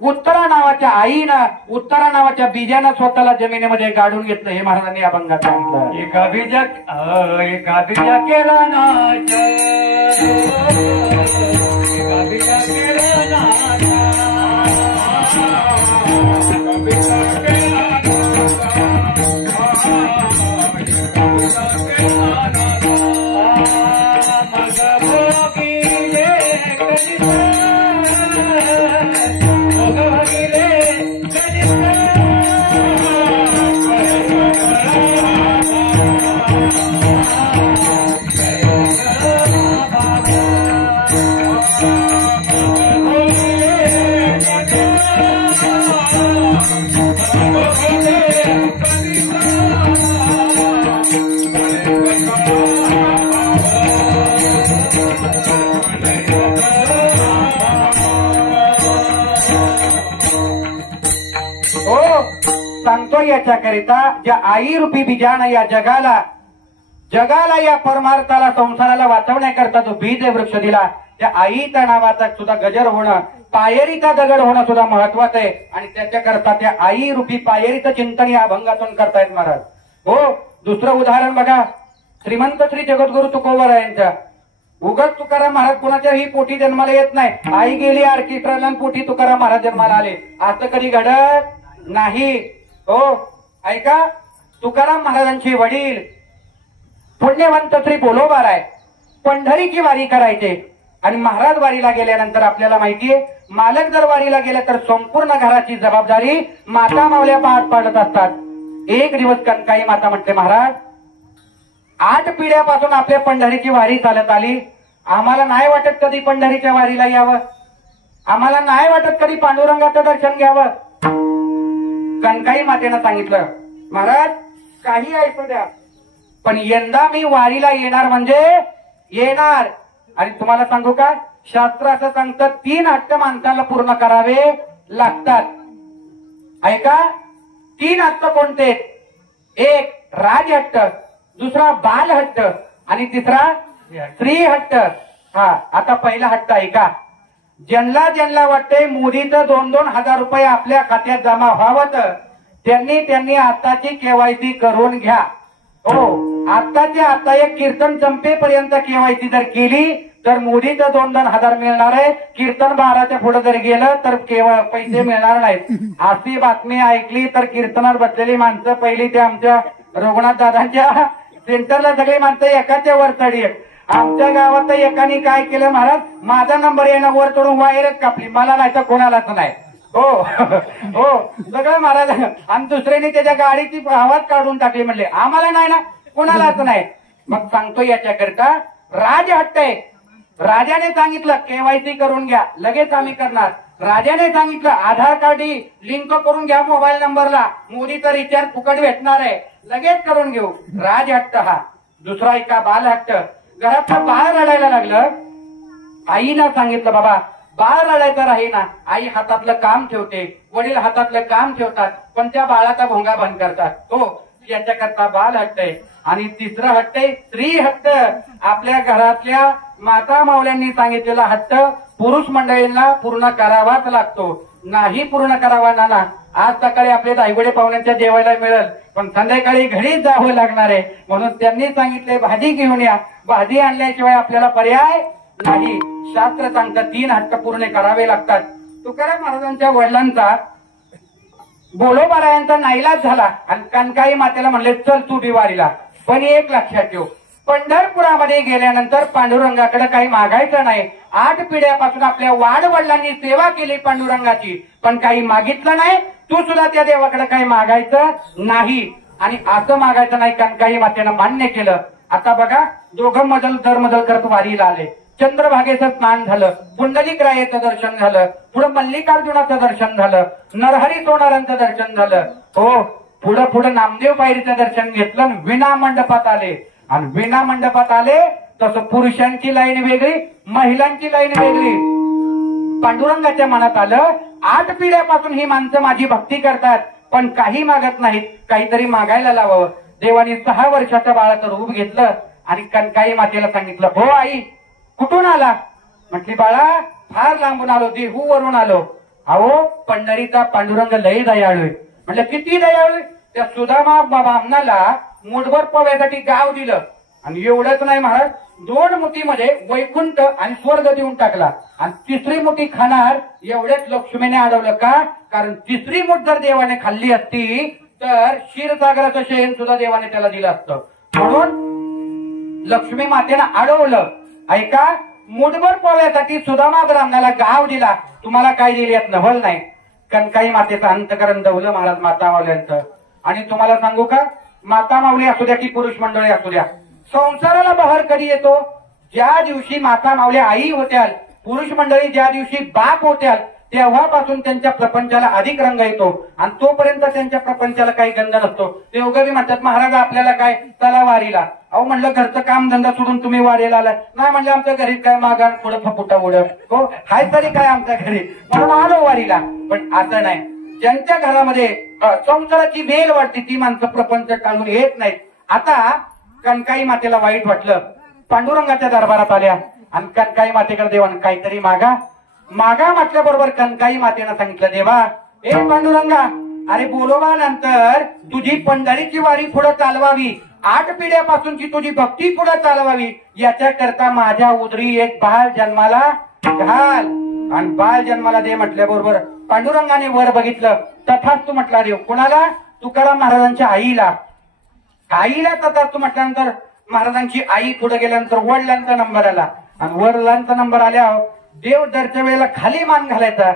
उत्तरा नावाच्या आईनं, उत्तरा नावाच्या बीजानं स्वतःला जमिनीमध्ये गाडून घेतलं. हे महाराजांनी अभंगात सांगितलं. एका बीजा केला नाच, एका बीजा केला नाच, सांगतो याच्याकरिता ज्या आई रूपी बीजानं या जगाला या परमार्थाला संसाराला वाचवण्याकरता जो बीज वृक्ष दिला, त्या आईच्या नावाचा सुद्धा गजर होणं, पायरीचा दगड होणं सुद्धा महत्वाचं आहे. आणि त्याच्याकरता त्या आई रूपी पायरीचं चिंतन या अभंगातून करतायत महाराज. हो, दुसरं उदाहरण बघा, श्रीमंत श्री जगद्गुरु तुकोबरायांच्या. उगत तुकाराम महाराज कोणाच्याही पोटी जन्माला येत नाही. आई गेली ऑर्केस्ट्राला पोटी तुकाराम महाराज जन्माला आले, असं कधी घडत नाही. हो, ऐका, तुकाराम महाराजांचे वडील पुण्यवंत श्री बोलोबाराय पंढरीची वारी करायचे. आणि महाराज वारीला गेल्यानंतर आपल्याला माहितीये, मालक जर वारीला गेला तर संपूर्ण घराची जबाबदारी माता मावल्या पार पाडत असतात. एक दिवस कनकाई माता म्हणते, महाराज 8 पिढ्यापासून आपल्या पंढरीची वारी चालत आली, आम्हाला नाही वाटत कधी पंढरीच्या वारीला यावं, आम्हाला नाही वाटत कधी पांडुरंगाचं दर्शन घ्यावं. कनकाई मातेनं सांगितलं, महाराज काही ऐकू द्या, पण यंदा मी वारीला येणार म्हणजे येणार. आणि तुम्हाला सांगू का, शास्त्र असं सांगतं 3 हट्ट माणसाला पूर्ण करावे लागतात. ऐका, 3 हट्ट कोणते? एक राजहट्ट, दुसरा बालहट्ट आणि तिसरा स्त्री हट्ट. हा, आता पहिला हट्ट ऐका. ज्यांना वाटते मोदीचं 2-2 हजार रुपये आपल्या खात्यात जमा व्हावं, त्यांनी आताची केवायसी करून घ्या. हो, आताच्या आता एक कीर्तन संपेपर्यंत केवायसी जर केली तर मोदीचं 2-2 हजार मिळणार आहे. कीर्तन 12च्या पुढे जर गेलं तर पैसे मिळणार नाहीत. अशी बातमी ऐकली तर कीर्तनात बसलेली माणसं पहिली ते आमच्या रघुनाथ दादांच्या सेंटरला सगळी माणसं एकाच्या वर चढी आहेत. आमच्या गावात एकाने काय केलं, महाराज माझा नंबर येणं वर चढून वायरच कापली, मला नाही तर कोणालाच नाही. हो हो, सगळं महाराज. आणि दुसऱ्याने त्याच्या गाडीची आवाज काढून टाकली, म्हणले आम्हाला नाही ना, कोणालाच नाही. मग सांगतो याच्याकरता राजहट्ट आहे. राजाने सांगितलं केवायसी करून घ्या, लगेच आम्ही करणार. राजाने सांगितलं आधार कार्ड लिंक करून घ्या मोबाईल नंबरला, मोदीचा रिचार्ज फुकट भेटणार आहे, लगेच करून घेऊ. राजहट्ट हा. दुसरा एका बालहट्ट. घरातलं बाळ रडायला लागलं, आईनं सांगितलं बाबा बाळ रडायचं राही ना. आई हातातलं काम ठेवते, वडील हातातलं काम ठेवतात, पण त्या बाळाचा भोंगा बंद करतात. हो, याच्याकरता बाल हट्ट आहे. आणि तिसरं हट्ट आहे स्त्री हट्ट. आपल्या घरातल्या माता मावल्यांनी सांगितलेला हट्ट पुरुष मंडळींना पूर्ण करावाच लागतो. नाही पूर्ण करावा ना, आज सकाळी आपले दायगुडे पाहुण्यांच्या जेवायला मिळेल, पण संध्याकाळी घरीच जावं लागणार आहे. म्हणून त्यांनी सांगितले भाजी घेऊन या, भाजी आणल्याशिवाय आपल्याला पर्याय नाही. शास्त्र सांगतं 3 हट्ट पूर्ण करावे लागतात. तुकाराम महाराजांच्या वडिलांचा बोलोबारायांचा नाईलाज झाला आणि कनकाई मातेला म्हणले चल तू बी वारीला. पण एक लक्षात ठेव, पंढरपुरामध्ये गेल्यानंतर पांडुरंगाकडे काही मागायचं नाही. 8 पिढ्यापासून आपल्या वाडवडिलांनी सेवा केली पांडुरंगाची, पण काही मागितलं नाही. तू सुद्धा त्या देवाकडे काही मागायचं नाही. आणि असं मागायचं नाही, कनकाई मातेनं मान्य केलं. आता बघा, दोघं दरमदल करत वारीला आले. चंद्रभागेचं स्नान झालं, पुंडलिक रायेचं दर्शन झालं, पुढे मल्लिकार्जुनाचं दर्शन झालं, नरहरी सोनारांचं दर्शन झालं. हो, पुढे नामदेव पायरीचं दर्शन घेतलं, विना मंडपात आले. आणि विना मंडपात आले तसं पुरुषांची लाईन वेगळी, महिलांची लाईन वेगळी. पांडुरंगाच्या मनात आलं 8 पिढ्यापासून ही माणसं माझी भक्ती करतात, पण काही मागत नाहीत, काहीतरी मागायला लावावं. देवानी 6 वर्षाच्या बाळाचं रूप घेतलं आणि कनकाई मातेला सांगितलं, हो आई कुठून आला? म्हटली बाळा फार लांबून आलो, देहूवरून आलो. अहो पंढरीचा पांडुरंग लय दयाळू आहे. म्हटलं किती दयाळू? त्या सुदामा बामणाला मुठभर पव्यासाठी गाव दिलं. आणि एवढंच नाही महाराज, 2 मुठीमध्ये वैकुंठ आणि स्वर्ग देऊन टाकला. आणि 3री मुठी खाणार एवढ्याच लक्ष्मीने अडवलं का? कारण 3री मुठ जर देवाने खाल्ली असती तर क्षीरसागराचं शयन सुद्धा देवाने त्याला दिलं असतं. म्हणून लक्ष्मी मातेनं अडवलं. ऐका, मुठभर पोव्यासाठी सुदामा ब्राह्मणाला गाव दिला. तुम्हाला काय दिली यात नवल नाही. कनकाई मातेचं अंतकरण दवलं महाराज माता मावल्यांचं. आणि तुम्हाला सांगू का, माता माऊली असू द्या की पुरुष मंडळी असू द्या, संसाराला बहर कधी येतो? ज्या दिवशी माता माऊल्या आई होत्याल, पुरुष मंडळी ज्या दिवशी बाप होत्याल, तेव्हापासून त्यांच्या प्रपंचाला अधिक रंग येतो. आणि तोपर्यंत त्यांच्या प्रपंचाला काही गंध नसतो. ते उगावी म्हणतात महाराज आपल्याला काय, चला वारीला. अहो म्हणलं घरचं काम धंदा सोडून तुम्ही वारीला आलाय? नाही म्हणलं आमच्या घरी काय मागा पुढे फपुटा उडत, हो हाय तरी काय आमच्या घरी, म्हणून आलो वारीला. पण असं नाही. ज्यांच्या घरामध्ये संसाराची वेल वाटते ती माणसं प्रपंच टाळून येत नाहीत. आता कणकाई मातेला वाईट वाटलं, पांडुरंगाच्या दरबारात आल्या आणि कणकाई मातेकडे देवान काहीतरी मागा मागा म्हटल्याबरोबर कणकाई मातेनं सांगितलं, देवा ए पांडुरंगा, अरे बोलोबा नंतर तुझी पंढरीची वारी पुढे चालवावी, 8 पिढ्यापासूनची तुझी भक्ती पुढे चालवावी, याच्याकरता माझ्या उदरी एक बाळ जन्माला घाल आणि बाळ जन्माला दे म्हटल्याबरोबर पांडुरंगाने वर बघितलं, तथास्तु म्हटला देव. कुणाला? तुकाराम महाराजांच्या आईला. आईला तथास्तु म्हटल्यानंतर महाराजांची आई पुढे गेल्यानंतर वडिलांचा नंबर आला आणि वडिलांचा नंबर आल्यावर देव दरच्या वेळेला खाली मान घालायचा,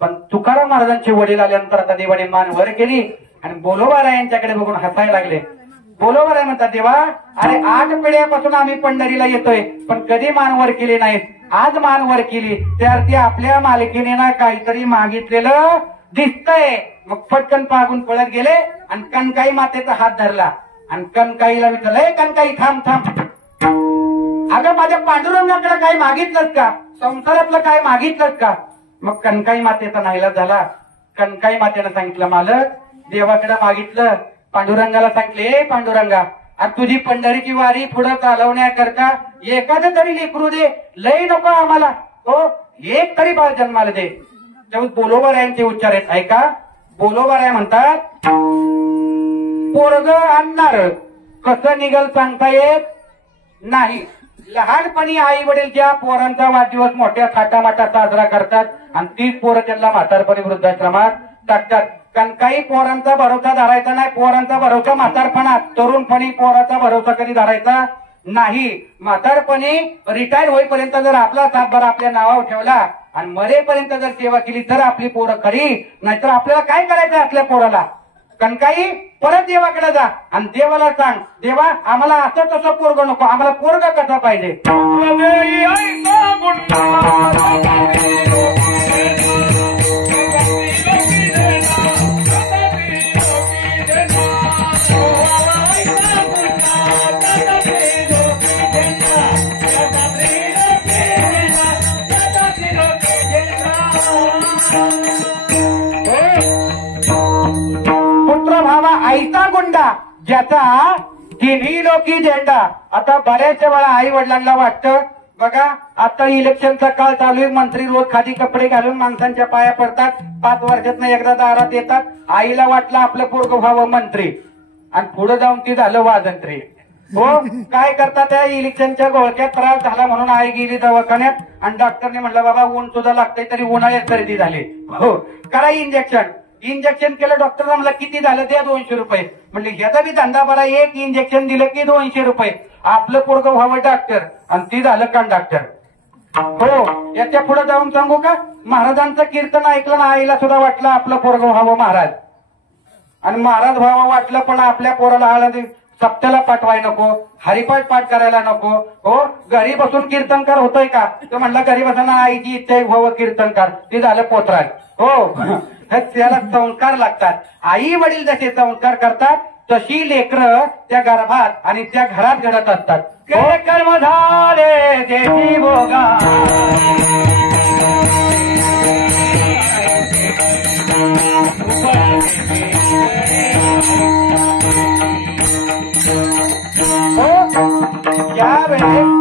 पण तुकाराम महाराजांचे वडील आल्यानंतर आता देवाने मान वर केली आणि बोलोबारा यांच्याकडे बघून हसायला लागले. बोलोबारा म्हणतात, देवा अरे 8 पिढ्यापासून आम्ही पंढरीला येतोय पण कधी मान वर केली नाहीत, आज मान वर केली त्यावरती आपल्या मालकीने ना काहीतरी मागितलेलं दिसतंय. मग पटकन पागून पळत गेले आणि कणकाई मातेचा हात धरला आणि कणकाईला विचारलं, कणकाई थांब थांब, अगं माझ्या पांडुरंगाकडे काय मागितलंच का, संसारातलं काय मागितलंच का? मग कणकाई मातेचा नाईलाज झाला. कणकाई मातेनं सांगितलं, मालक देवाकडे मागितलं, पांडुरंगाला सांगितले, पांडुरंगा आज तुझी पंढरीची वारी पुढे चालवण्याकरता एखादं तरी लेकरू दे, लय नको आम्हाला, हो एक तरी बाळ जन्माला दे. तेव्हा बोलोबारायांचे उच्चार आहेत, ऐका. बोलोबाराय म्हणतात, पोरग आणणार कसं निघल सांगता येत नाही. लहानपणी आई वडील ज्या पोरांचा वाढदिवस मोठ्या थाटामाटात साजरा करतात आणि तीच पोरं त्यांना म्हातारपणी वृद्धाश्रमात टाकतात. कारण काही पोरांचा भरोसा धरायचा नाही, पोरांचा भरोसा म्हातारपणात, तरुणपणी पोराचा भरोसा कधी धरायचा नाही. म्हातारपणी रिटायर होईपर्यंत जर आपला सातबार आपल्या नावावर ठेवला आणि मरेपर्यंत जर सेवा केली तर आपली पोरं खरी, नाहीतर आपल्याला काय करायचं आपल्या पोराला? कणकाई परत देवाकडे जा आणि देवाला सांग, देवा आम्हाला असं तसं पोरग नको, आम्हाला पोरग कसं पाहिजे. आईचा गुंडा ज्याचा तिन्ही लोकी झेंडा. आता बऱ्याच वेळा आई वडिलांना वाटतं, बघा आता इलेक्शनचा काळ चालू आहे, मंत्री रोज खादी कपडे घालून माणसांच्या पाया पडतात, 5 वर्षातनं एकदा दारात येतात. आईला वाटलं आपलं पोरगं व्हावं मंत्री आणि पुढे जाऊन ती झालं वाजंत्री. हो काय करतात, त्या इलेक्शनच्या घोळक्यात त्रास झाला म्हणून आई गेली दवाखान्यात आणि डॉक्टरने म्हटलं, बाबा ऊन सुद्धा लागतंय तरी उन्हाळ्यात सर्दी झाली, हो करा इंजेक्शन केलं. डॉक्टरला म्हणलं किती झालं, द्या 200 रुपये. म्हणले ह्याचा बी धंदा बरा, एक इंजेक्शन दिलं की 200 रुपये. आपलं पोरगं व्हावं डॉक्टर आणि ती झालं कंडक्टर. हो याच्या पुढे जाऊन सांगू का, महाराजांचं कीर्तन ऐकलं ना, आईला सुद्धा वाटलं आपलं पोरगं व्हावं महाराज आणि महाराज व्हावं वाटलं, पण आपल्या पोराला हळद सप्त्याला पाठवाय नको, हरिपाठ पाठ करायला नको. हो घरी बसून कीर्तनकार होतोय का? तर म्हणलं घरी बसताना आईची इच्छा व्हावं कीर्तनकार, ते झालं पोतराज. हो त्याला संस्कार लागतात. आई वडील जसे संस्कार करतात तशी लेकरं त्या गर्भात आणि त्या घरात घडत असतात. कर्म झाले देवी भोगा यावेळेस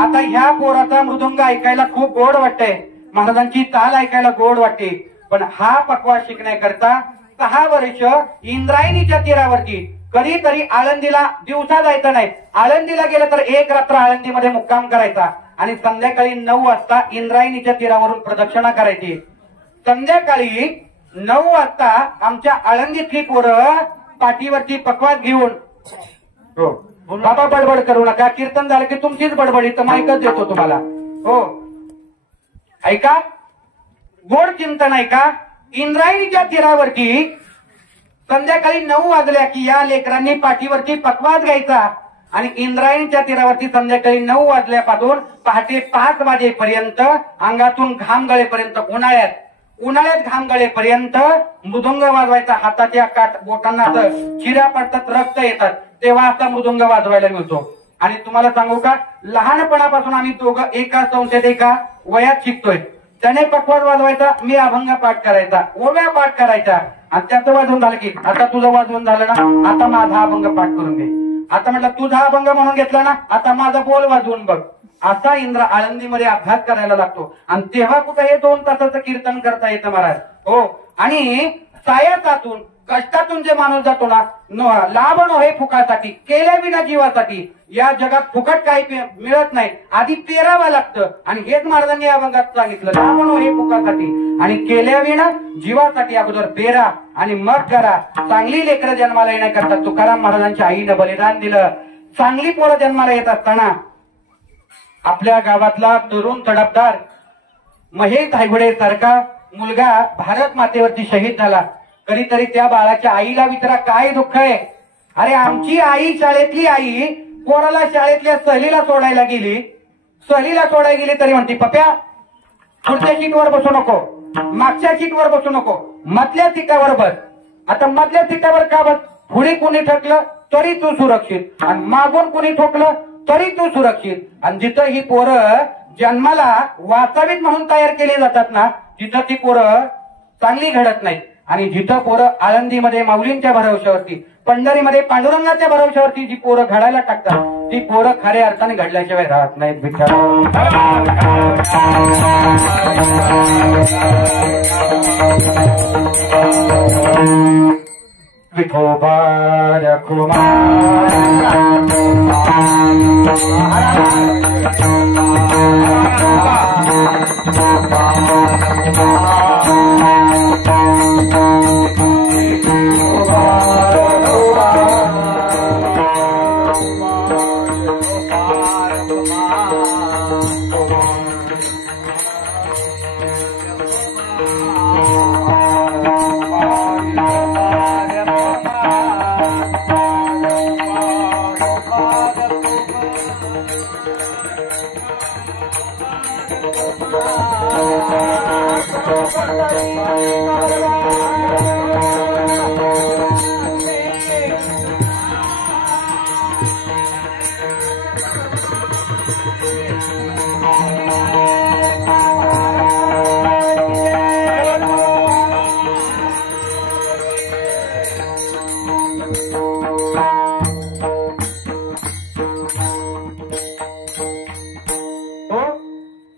आता ह्या पोराचा मृदुंग ऐकायला खूप गोड वाटतंय, महाराजांची ताल ऐकायला गोड वाटते, पण हा पकवास शिकण्याकरता 6 वर्ष इंद्रायणीच्या तीरावरती कधीतरी आळंदीला दिवसा जायचं नाही, आळंदीला गेलं तर 1 रात्र आळंदीमध्ये मुक्काम करायचा आणि संध्याकाळी 9 वाजता इंद्रायणीच्या तीरावरून प्रदक्षिणा करायची. संध्याकाळी 9 वाजता आमच्या आळंदीतली पोरं पाठीवरती पकवास घेऊन, हो बाबा बडबड करू नका, कीर्तन झालं की तुमचीच बडबड, इथं माईकच देतो तुम्हाला. हो ऐका, गोड चिंतन ऐका. इंद्रायणीच्या तीरावरती संध्याकाळी 9 वाजल्या की या लेकरांनी पाठीवरती पकवास घ्यायचा आणि इंद्रायणीच्या तीरावरती संध्याकाळी 9 वाजल्यापासून पहाटे 5 वाजेपर्यंत अंगातून घाम गळेपर्यंत, उन्हाळ्यात घाम गळेपर्यंत मृदुंग वाजवायचा. हाताच्या काट बोटांना असं चिऱ्या पडतात, रक्त येतात, तेव्हा असा मृदुंग वाजवायला मिळतो. आणि तुम्हाला सांगू का, लहानपणापासून आम्ही दोघं एका संस्थेत एका वयात शिकतोय. त्याने पखवाज वाजवायचा, मी अभंग पाठ करायचा, ओव्या पाठ करायचा. आणि त्याचं वाजवून झालं की आता तुझं वाजवून झालं ना, आता माझा अभंग पाठ करून दे. आता म्हटलं तुझा अभंग म्हणून घेतला ना, आता माझा बोल वाजवून बघ. असा इंद्र आळंदीमध्ये अभ्यास करायला लागतो. आणि तेव्हा कुठं हे 2 तासाचं कीर्तन करता येतं महाराज. हो. आणि सायासातून कष्टातून जे माणूस जातो ना, लाभ नो हे फुकासाठी, केल्या विना जीवासाठी. या जगात फुकट काही मिळत नाही, आधी पेरावं लागतं. आणि हेच महाराजांनी या अभंगात सांगितलं, लाभ नो हे फुकासाठी आणि केल्या विना जीवासाठी. अगोदर पेरा आणि मग करा. चांगली लेकरं जन्माला येण्याकरता तुकाराम महाराजांच्या आईनं बलिदान दिलं. चांगली पोरं जन्माला येत असताना आपल्या गावातला तरुण तडफदार महेश धायगुडे सारखा मुलगा भारत मातेवरती शहीद झाला. कधीतरी त्या बाळाच्या आईला विचारा काय दुःख आहे. अरे आमची आई, शाळेतली आई पोराला शाळेतल्या सहलीला सोडायला गेली. सहलीला सोडायला गेली तरी म्हणते, पप्या पुढच्या सीटवर बसू नको, मागच्या सीटवर बसू नको, मधल्या सीटावर बस. आता मधल्या सीटावर का बस? पुढे कोणी ठकलं तरी तू सुरक्षित, आणि मागून कोणी ठोकलं तरी तू सुरक्षित. आणि जिथं ही पोरं जन्माला वाचावीत म्हणून तयार केली जातात ना, तिथं ती पोरं चांगली घडत नाही. आणि जिथं पोरं आळंदीमध्ये माऊलींच्या भरवशावरती, पंढरीमध्ये पांडुरंगाच्या भरवशावरती जी पोरं घडायला टाकतात, ती पोरं खऱ्या अर्थाने घडल्याशिवाय राहत नाहीत. विठोबा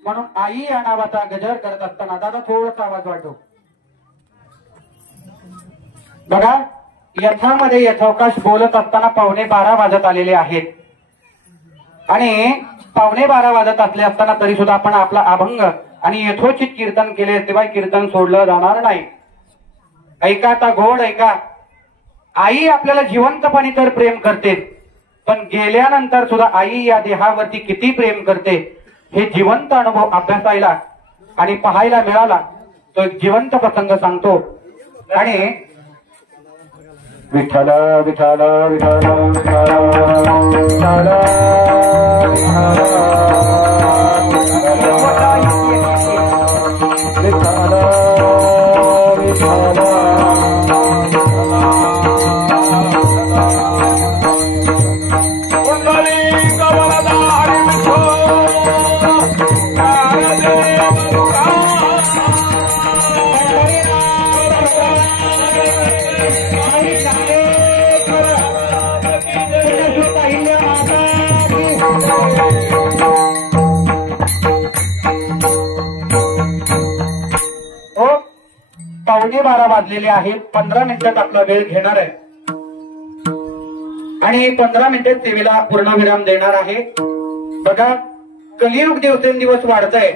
म्हणून आई या नावाचा गजर करत असताना दादा थोडासा आवाज वाटतो बघा. यथामध्ये यथावकाश बोलत असताना 12:15 वाजत आलेले आहेत. आणि 12:15 वाजत असले असताना तरी सुद्धा आपण आपला अभंग आणि यथोचित कीर्तन केले, तेव्हा कीर्तन सोडलं जाणार नाही. ऐका आता घोड ऐका. आई आपल्याला जिवंतपणी तर प्रेम करते, पण गेल्यानंतर सुद्धा आई या देहावरती किती प्रेम करते हे जिवंत अनुभव अभ्यासायला आणि पाहायला मिळाला. तो एक जिवंत प्रसंग सांगतो. आणि विठ्ठल विठ्ठल विठ्ठल हो 12:15 वाजलेले आहेत. 15 मिनिटात आपला वेळ घेणार आहे आणि 15 मिनिटात सेवेला पूर्णविराम देणार आहे. बघा कलियुग दिवसेंदिवस वाढतंय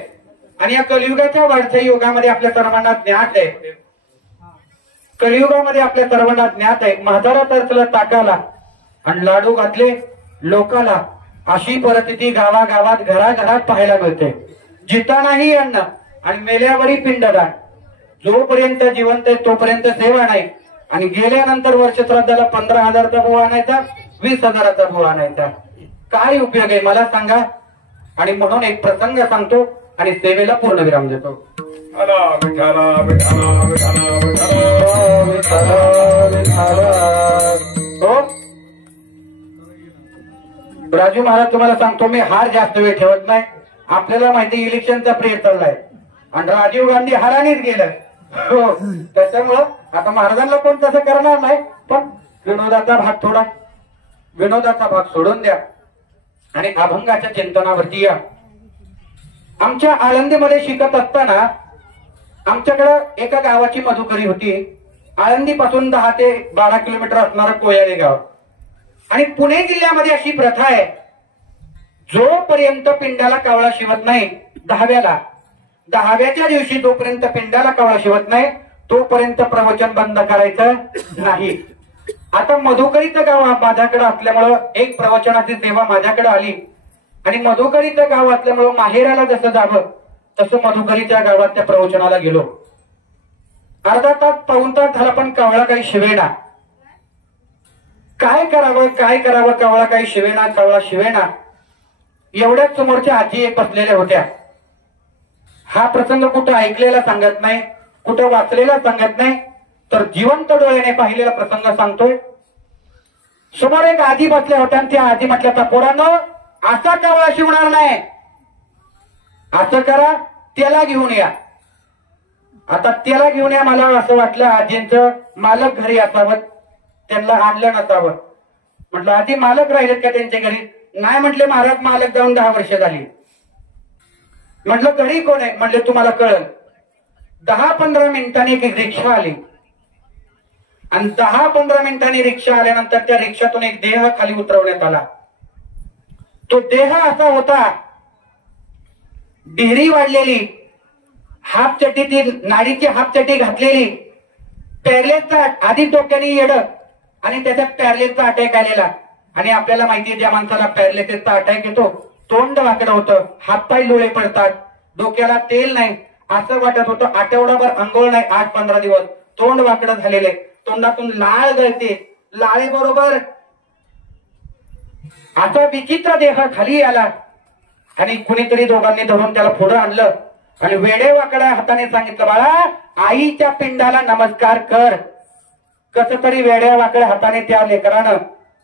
आणि या कलियुगाच्या वाढत्या युगामध्ये आपल्या सर्वांना ज्ञात आहे. कलियुगामध्ये आपल्या सर्वांना ज्ञात आहे. म्हातारा तरचला ताकाला आणि लाडू घातले लोकाला, अशी परिस्थिती गावागावात घराघरात पाहायला मिळते. जितानाही अन्न आणि मेल्यावरही पिंडदान. जोपर्यंत जिवंत आहे तोपर्यंत सेवा नाही. आणि गेल्यानंतर वर्ष श्राद्धाला 15,000चा भू आणायचा, 20,000चा भू आणायचा. काय उपयोग आहे मला सांगा. आणि म्हणून एक प्रसंग सांगतो आणि सेवेला पूर्णविराम देतो. राजू महाराज तुम्हाला सांगतो, मी हार जास्त वेळ ठेवत नाही. आपल्याला माहिती इलेक्शनचा प्रेर चाललाय. आणि राजीव गांधी हरानीच गेलं. हो, त्याच्यामुळं आता महाराजांना कोण तसं करणार नाही, पण विनोदाचा भाग सोडून द्या आणि अभंगाच्या चिंतनावरती या. आमच्या आळंदीमध्ये शिकत असताना आमच्याकडं एका गावाची मधुकरी होती. आळंदीपासून 10 ते 12 किलोमीटर असणारं कोयाळे गाव. आणि पुणे जिल्ह्यामध्ये अशी प्रथा आहे, जोपर्यंत पिंडाला कावळा शिवत नाही, 10व्याच्या दिवशी जोपर्यंत पिंडाला कावळा शिवत नाही तोपर्यंत प्रवचन बंद करायचं नाही. आता मधुकरीचं गाव माझ्याकडे असल्यामुळं एक प्रवचनाची सेवा माझ्याकडे आली आणि मधुकरीचं गाव असल्यामुळं माहेराला जसं जावं तसं मधुकरीच्या गावात त्या प्रवचनाला गेलो. अर्धा तास पाऊण तास झाला पण कावळा काही शिवेना. काय करावं कावळा काही शिवेना. एवढ्याच समोरच्या आजी एक बसलेल्या होत्या. हा प्रसंग कुठं ऐकलेला सांगत नाही, कुठं वाचलेला सांगत नाही, तर जिवंत डोळ्याने पाहिलेला प्रसंग सांगतोय. समोर एक आजी बसल्या होत्या आणि त्या आजी म्हटल्या, तर पोरांनो असा कावळा शिवणार नाही, असं करा, त्याला घेऊन या. आता त्याला घेऊन या, मला असं वाटलं आजींचं मालक घरी असावं, त्यांना आणलं नसावं. म्हटलं आजी मालक राहिलेत का त्यांच्या घरी? नाही म्हटले, महाराज मालक जाऊन 10 वर्ष झाली. म्हटलं घरी कोण आहे? म्हटले तुम्हाला कळलं. 10-15 मिनिटांनी एक रिक्षा आली आणि 10-15 मिनिटांनी रिक्षा आल्यानंतर त्या रिक्षातून एक देह खाली उतरवण्यात आला. तो देह असा होता, डिहरी वाढलेली, हाफ चड्डी, ती नाडीची हाफ चड्डी घातलेली, पॅरलेसचा आधी डोक्याने येड आणि त्याच्यात पॅरलेसचा अटॅक आलेला. आणि आपल्याला माहिती आहे ज्या माणसाला पॅरलेसचा अटॅक येतो तोंड वाकडं होतं, हातपाय लोळे पडतात, डोक्याला तेल नाही, असं वाटत होतं. आठवडाभर अंघोळ नाही, 8-15 दिवस, तोंड वाकडं झालेले, तोंडातून लाळ गळते, लाळेबरोबर असा विचित्र देह खाली आला आणि कुणीतरी दोघांनी धरून त्याला पुढे आणलं आणि वेडे वाकड्या हाताने सांगितलं, बाळा आईच्या पिंडाला नमस्कार कर. कस तरी वेड्या वाकड्या हाताने त्या लेकरानं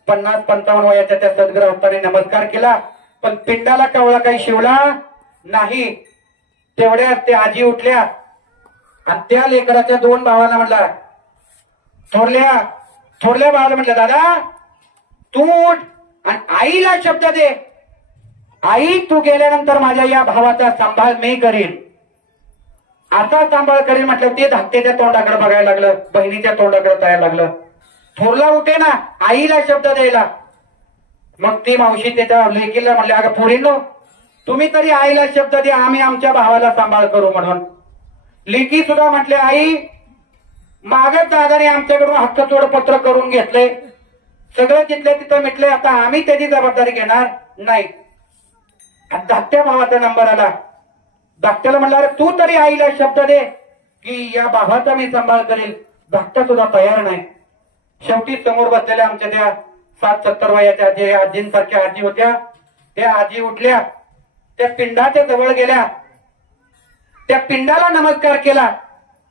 50-55 वयाच्या त्या सद्ग्रह हाताने नमस्कार केला, पण पिंडाला कावळा काही शिवला नाही. तेवढ्यात त्या आजी उठल्या आणि त्या लेकराच्या 2 भावांना म्हटला, थोरल्या भावाला म्हटलं, दादा तू उठ आणि आईला शब्द दे, आई तू गेल्यानंतर माझ्या या भावाचा सांभाळ मी करीन. आता सांभाळ करीन म्हटलं, ते धाकट्याच्या तोंडाकडे बघायला लागलं, बहिणीच्या तोंडाकडे जायला लागलं. थोरला उठे ना आईला शब्द द्यायला. मग ती मावशी त्याच्या लेकीला म्हणले, अगं पोरींनो तुम्ही तरी आईला शब्द द्या, आम्ही आमच्या भावाला सांभाळ करू म्हणून. लेकी सुद्धा म्हटले, आई मागच दादाने आमच्याकडून हक्कचोड पत्र करून घेतलंय, सगळं तिथल्या तिथं मिटलंय, आता आम्ही त्याची जबाबदारी घेणार नाही. धाकट्या भावाचा नंबर आला. धाकट्याला म्हणला, अरे तू तरी आईला शब्द दे की या भावाचा मी सांभाळ करेल. धाकटा सुद्धा तयार नाही. शेवटी समोर बसलेल्या आमच्या त्या 60-70 वयाच्या जे आजींसारख्या आजी होत्या, त्या आजी उठल्या, त्या पिंडाच्या जवळ गेल्या, त्या पिंडाला नमस्कार केला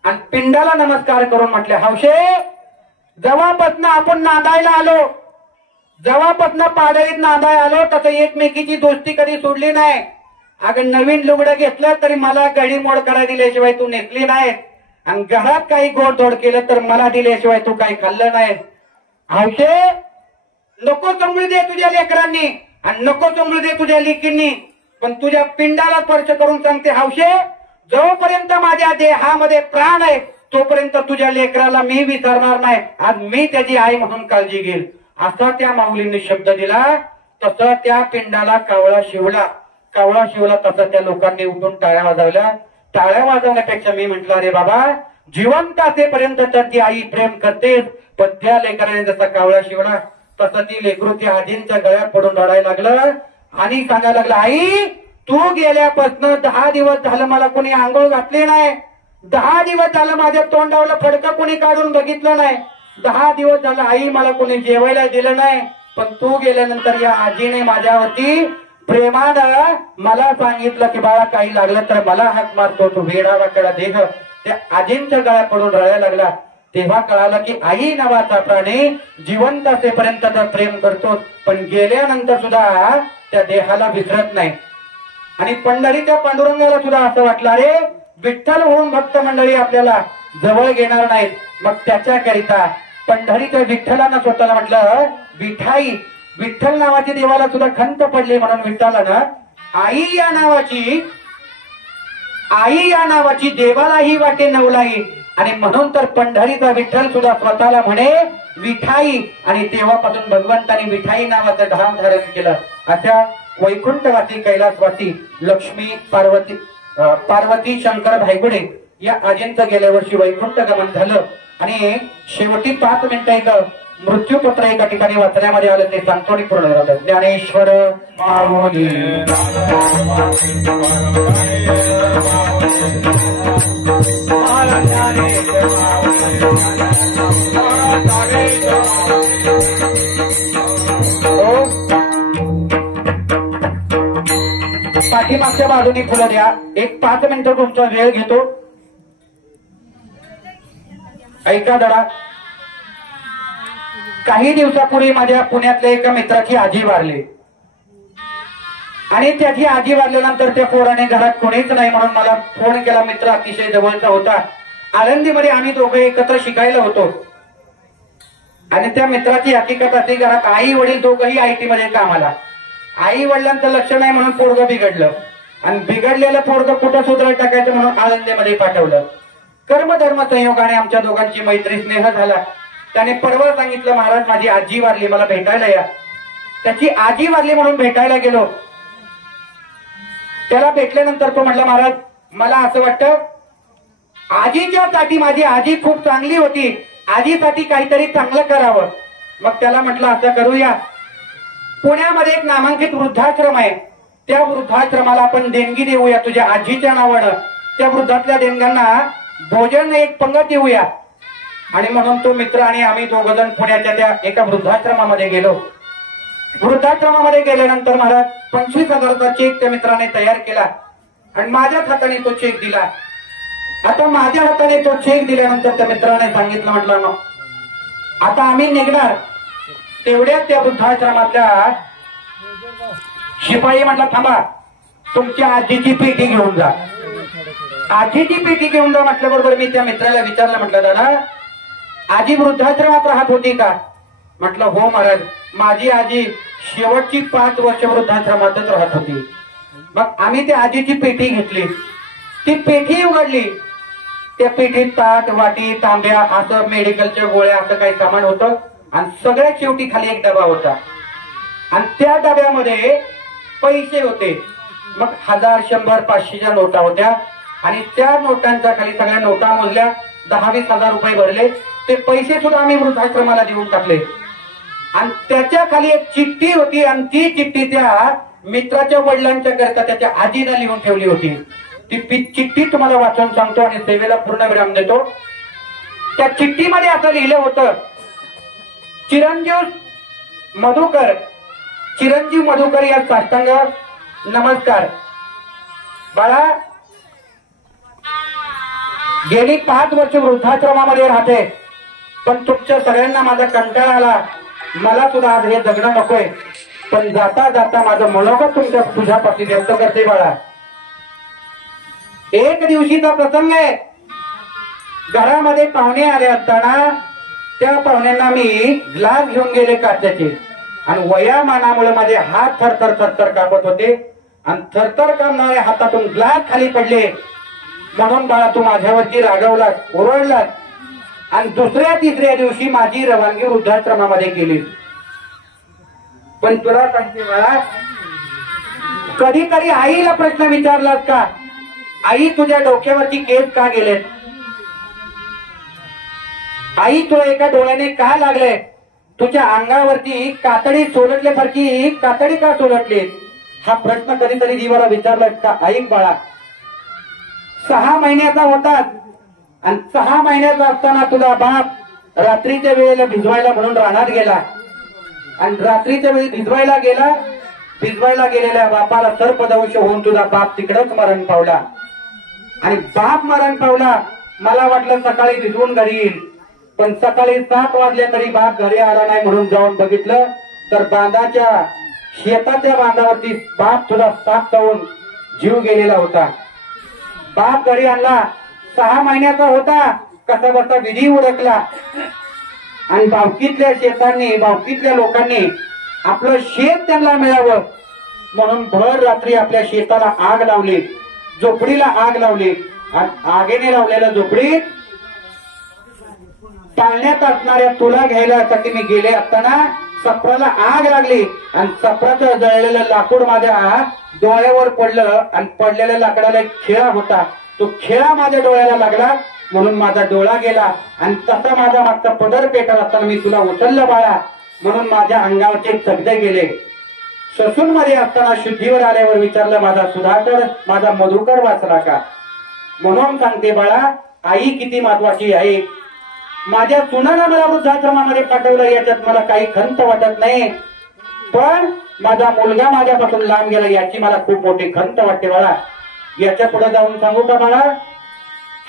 आणि पिंडाला नमस्कार करून म्हटले, हौशे जेव्हापासून आपण नांदायला आलो, जेव्हापासून पाडळीत नांदाय आलो तसं एकमेकीची दोस्ती कधी सोडली नाही. अगं नवीन लुगडं घेतलं तरी मला गडी मोड करायला दिल्याशिवाय तू नेसली नाही आणि घरात काही गोडधोड केलं तर मला दिल्याशिवाय तू काही खाल्लं नाही. हौशे नको समजू दे तुझ्या लेकरांनी आणि नको समजू दे तुझ्या लेकींनी, पण तुझ्या पिंडाला स्पर्श करून सांगते, हौशे जोपर्यंत माझ्या देहामध्ये प्राण आहे तोपर्यंत तुझ्या लेकराला मी विसरणार नाही, आज मी त्याची आई म्हणून काळजी घेईल. असा त्या माऊलींनी शब्द दिला. तसं त्या पिंडाला कावळा शिवला तसं त्या लोकांनी उठून टाळ्या वाजवल्या. टाळ्या वाजवण्यापेक्षा मी म्हंटल, अरे बाबा जिवंत असेपर्यंत तर ती आई प्रेम करतेच, पण त्या लेकराने जसा कावळा शिवला तसं ती लेकरू त्या आजींच्या गळ्यात पडून रडायला लागलं आणि सांगायला लागलं, आई तू गेल्यापासून 10 दिवस झालं मला कोणी आंघोळ घातली नाही, 10 दिवस झालं माझ्या तोंडावरलं फडकं कोणी काढून बघितलं नाही, 10 दिवस झालं आई मला कोणी जेवायला दिलं नाही, पण तू गेल्यानंतर या आजीने माझ्यावरती प्रेमानं मला सांगितलं की बाळा काही लागलं तर मला हाक मारतो, तू वेडा वाकडा देह. त्या आजींच्या गळ्यात पडून रडायला लागला. तेव्हा कळालं की आई नावाचा प्राणी जिवंत असेपर्यंत तर प्रेम करतो, पण गेल्यानंतर सुद्धा त्या देहाला विसरत नाही. आणि पंढरीच्या पांडुरंगाला सुद्धा असं वाटलं, अरे विठ्ठल होऊन भक्त मंडळी आपल्याला जवळ घेणार नाहीत. मग त्याच्याकरिता पंढरीच्या विठ्ठलानं स्वतःला म्हटलं विठाई. विठ्ठल नावाची देवाला सुद्धा खंत पडली म्हणून विठ्ठलानं आई या नावाची देवालाही वाटे नवलाई. आणि म्हणून तर पंढरीचा विठ्ठल सुद्धा स्वतःला म्हणे विठाई. आणि तेव्हापासून भगवंतानी विठाई नावाचं धाम धारण केलं. अशा वैकुंठवासी कैलासवासी लक्ष्मी पार्वती शंकर भायगुडे या आजींचं गेल्या वर्षी वैकुंठ गमन झालं. आणि शेवटी 5 मिनिटं एक मृत्यूपत्र एका ठिकाणी वाचण्यामध्ये आलं ते सांगतो पूर्ण होतं. ज्ञानेश्वर माऊली पाठीमागच्या बाजूनी फुलं द्या. एक 5 मिनिटं तुमचा वेळ घेतो. ऐका जरा. काही दिवसापूर्वी माझ्या पुण्यातल्या एका मित्राची आजी वारली. आणि त्याची आजी वारल्यानंतर त्या पोराने घरात कोणीच नाही म्हणून मला फोन केला. मित्र अतिशय जवळचा होता. आळंदीमध्ये आम्ही दोघे एकत्र शिकायला होतो. आणि त्या मित्राची हकीकत अशी, घरात आई वडील दोघंही आयटी मध्ये कामाला. आई वडिलांचं लक्ष नाही म्हणून पोरगं बिघडलं. आणि बिघडलेलं पोरगं कुठं सुधार टाकायचं म्हणून आळंदीमध्ये पाठवलं. कर्मधर्म संयोगाने आमच्या दोघांची मैत्री स्नेह झाला. त्याने परवा सांगितलं महाराज माझी आजी वारली, मला भेटायला या. त्याची आजी वारली म्हणून भेटायला गेलो. त्याला भेटल्यानंतर तो म्हटला महाराज मला असं वाटतं आजीच्या साठी, माझी आजी खूप चांगली होती, आजीसाठी काहीतरी चांगलं करावं. मग त्याला म्हटलं असं करूया, पुण्यामध्ये एक नामांकित वृद्धाश्रम आहे, त्या वृद्धाश्रमाला आपण देणगी देऊया तुझ्या आजीच्या नावानं. त्या वृद्धातल्या देणग्यांना भोजन एक पंगत देऊया. आणि म्हणून तो मित्र आणि आम्ही दोघजण पुण्याच्या त्या एका वृद्धाश्रमामध्ये गेलो. वृद्धाश्रमामध्ये गेल्यानंतर महाराज 25,000चा चेक त्या मित्राने तयार केला आणि माझ्याच हाताने तो चेक दिला. आता माझ्या हाताने तो चेक दिल्यानंतर त्या मित्राने सांगितलं, म्हटलं आता आम्ही निघणार. तेवढ्याच त्या वृद्धाश्रमातल्या शिपाई म्हटलं थांबा, तुमच्या आजीची पेटी घेऊन जा. आजीची पेटी घेऊन जा म्हटल्याबरोबर मी त्या मित्राला विचारलं, म्हटलं दादा आजी वृद्धाश्रमात राहत होती का? म्हटलं हो महाराज, माझी आजी शेवटची 5 वर्ष वृद्धाश्रमातच राहत होती. मग आम्ही त्या आजीची पेटी घेतली, ती पेटी उघडली. त्या पेटीत ताट वाटी तांब्या असं मेडिकलच्या गोळ्या असं काही सामान होतं. आणि सगळ्यात शेवटी खाली एक डबा होता आणि त्या डब्यामध्ये पैसे होते. मग 1000, 100, 500च्या नोटा होत्या. आणि त्या नोटांच्या खाली सगळ्या नोटा मोजल्या, 10-20 हजार रुपये भरले. ते पैसे सुद्धा आम्ही वृद्धाश्रमाला देऊन टाकले. आणि त्याच्या खाली एक चिठ्ठी होती आणि ती चिठ्ठी त्या मित्राच्या वडिलांच्या करता त्याच्या आजीने लिहून ठेवली होती. ती चिठ्ठी तुम्हाला वाचून सांगतो आणि सेवेला पूर्ण विराम देतो. त्या चिठ्ठीमध्ये असं लिहिलं होतं, चिरंजीव मधुकर या साष्टांग नमस्कार. बाळा गेली 5 वर्ष वृद्धाश्रमामध्ये राहते, पण तुमच्या सगळ्यांना माझा कंटाळा आला. मला सुद्धा आज हे जगणं नकोय, पण जाता जाता माझं मनोगत तुझ्यापाशी व्यक्त करते बाळा. एक दिवशीचा प्रसंग आहे. घरामध्ये पाहुणे आले असताना त्या पाहुण्यांना मी ग्लास घेऊन गेले काचेचे आणि वयामानामुळे माझे हात थरथर कापत होते आणि थरथर कापणाऱ्या हातातून ग्लास खाली पडले. म्हणून बाळा तू माझ्यावरती रागवलास, ओरडलास आणि 2ऱ्या-3ऱ्या दिवशी माझी रवानगी वृद्धाश्रमामध्ये केली. पण तुला सांगते बाळा, कधी आईला प्रश्न विचारलास का, आई तुझ्या डोक्यावरती केस का गेलेत, आई तुला एका डोळ्याने का लागले, तुझ्या अंगावरती कातडी सोलटल्यासारखी कातडी का सोलटली, हा प्रश्न कधीतरी जीवाला विचारलास का? ऐक बाळा, 6 महिन्याचा होतास आणि 6 महिन्याचा असताना तुझा बाप रात्रीच्या वेळेला भिजवायला म्हणून रानात गेला आणि रात्रीच्या वेळी भिजवायला गेलेल्या बापाला सर्पदंश होऊन तुझा बाप तिकडेच मरण पावला. आणि बाप मरण पावला, मला वाटलं सकाळी भिजवून घरी येईल, पण सकाळी 7 वाजले तरी बाप घरी आला नाही. म्हणून जाऊन बघितलं तर शेताच्या बांधावरती बाप तुझा साप चावून जीव गेलेला होता. बाप घरी आणला, 6 महिन्याचा होता, कसा बसा विधी उरकला आणि भावकीतल्या शेतांनी भावकीतल्या लोकांनी आपलं शेत त्यांना मिळावं म्हणून भर रात्री आपल्या शेताला आग लावली, झोपडीला आग लावली आणि आगेने लावलेल्या झोपडीत पाळण्यात असणाऱ्या तुला घ्यायसाठी मी गेले असताना सप्राला आग लागली आणि सप्राचं जळलेलं लाकूड माझ्या डोळ्यावर पडलं आणि पडलेल्या लाकडाला एक खिळा होता, तो खिळा माझ्या डोळ्याला लागला म्हणून माझा डोळा गेला आणि तसा माझा मागचा पदर पेटत असताना मी तुला उचललं बाळा म्हणून माझ्या अंगावरचे चगदे गेले. ससून मध्ये असताना शुद्धीवर आल्यावर विचारलं माझा सुधाकर माझा मधुकर वाचला का? म्हणून सांगते बाळा आई किती महत्वाची आहे. माझ्या सुनाला मला वृद्धाश्रमामध्ये पाठवलं याच्यात मला काही खंत वाटत नाही, पण माझा मुलगा माझ्यापासून लांब गेला याची मला खूप मोठी खंत वाटते बाळा. याच्या पुढे जाऊन सांगू का बाळा,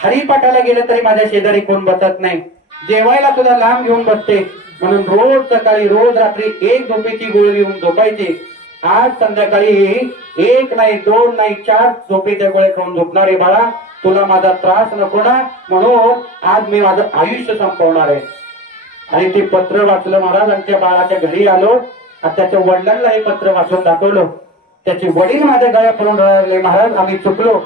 हरिपाठाला गेलं तरी माझ्या शेजारी कोण बसत नाही, जेवायला सुद्धा लांब घेऊन बसते म्हणून रोज सकाळी रोज रात्री एक झोपेची गोळी घेऊन झोपायची. आज संध्याकाळी 1 नाही 2 नाही 4 झोपेच्या गोळ्या खाऊन झोपणार आहे बाळा. तुला माझा त्रास नको ना म्हणून आज मी माझं आयुष्य संपवणार आहे. आणि ते पत्र वाचलं महाराज आणि त्या बाळाच्या घरी आलो आणि त्याच्या वडिलांना हे पत्र वाचून दाखवलं. त्याचे वडील माझ्या गळ्या पडून राहिले, महाराज आम्ही चुकलो,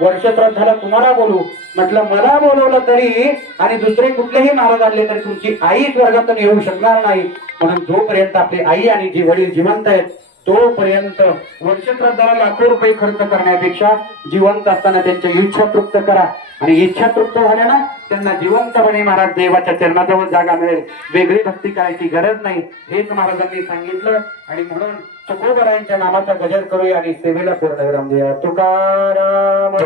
वर्षश्राद्धाला तुम्हाला बोलू म्हटलं, मला बोलवलं तरी आणि दुसरे कुठलेही महाराज आणले तरी तुमची आई स्वर्गातून येऊ शकणार नाही म्हणून जोपर्यंत आपली आई आणि जी वडील जिवंत आहेत तोपर्यंत वर्षश्राद्धाला लाखो रुपये खर्च करण्यापेक्षा जिवंत असताना त्यांच्या इच्छा तृप्त करा आणि इच्छा तृप्त झाल्या ना त्यांना जिवंतपणे महाराज देवाच्या चरणाजवळ जागा मिळेल, वेगळी भक्ती करायची गरज नाही हेच महाराजांनी सांगितलं. आणि म्हणून तुकोबरायांच्या नामाचा गजर करूया आणि सेवेला पूर्णविराम देऊया. तुकाराम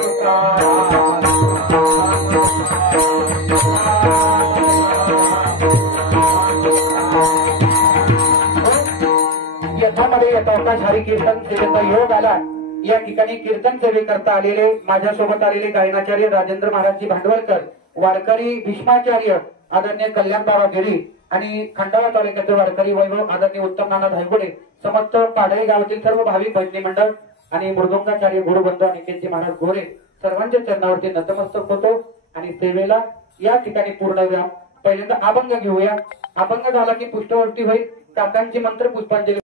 यथामध्ये यथावकाश हरी कीर्तन सेवेचा योग आला. या ठिकाणी कीर्तन सेवे करता आलेले माझ्यासोबत आलेले गायनाचार्य राजेंद्र महाराजजी भांडवलकर, वारकरी भीष्माचार्य आदरणीय कल्याण बाबा गिरी आणि खंडाळा तालुक्याचे वारकरी वैभव आदरणीय उत्तम नाना धायगुडे, समस्त पाडळी गावातील सर्व भाविक भजनी मंडळ आणि मृदुंगाचार्य गुरुबंधू अनिकेतजी महाराज गोरे सर्वांच्या चरणावरती नतमस्तक होतो आणि सेवेला या ठिकाणी पूर्णविराम. पहिल्यांदा अभंग घेऊया. अभंग झाला की पुष्पवृष्टी होईल. काकांची मंत्र पुष्पांजली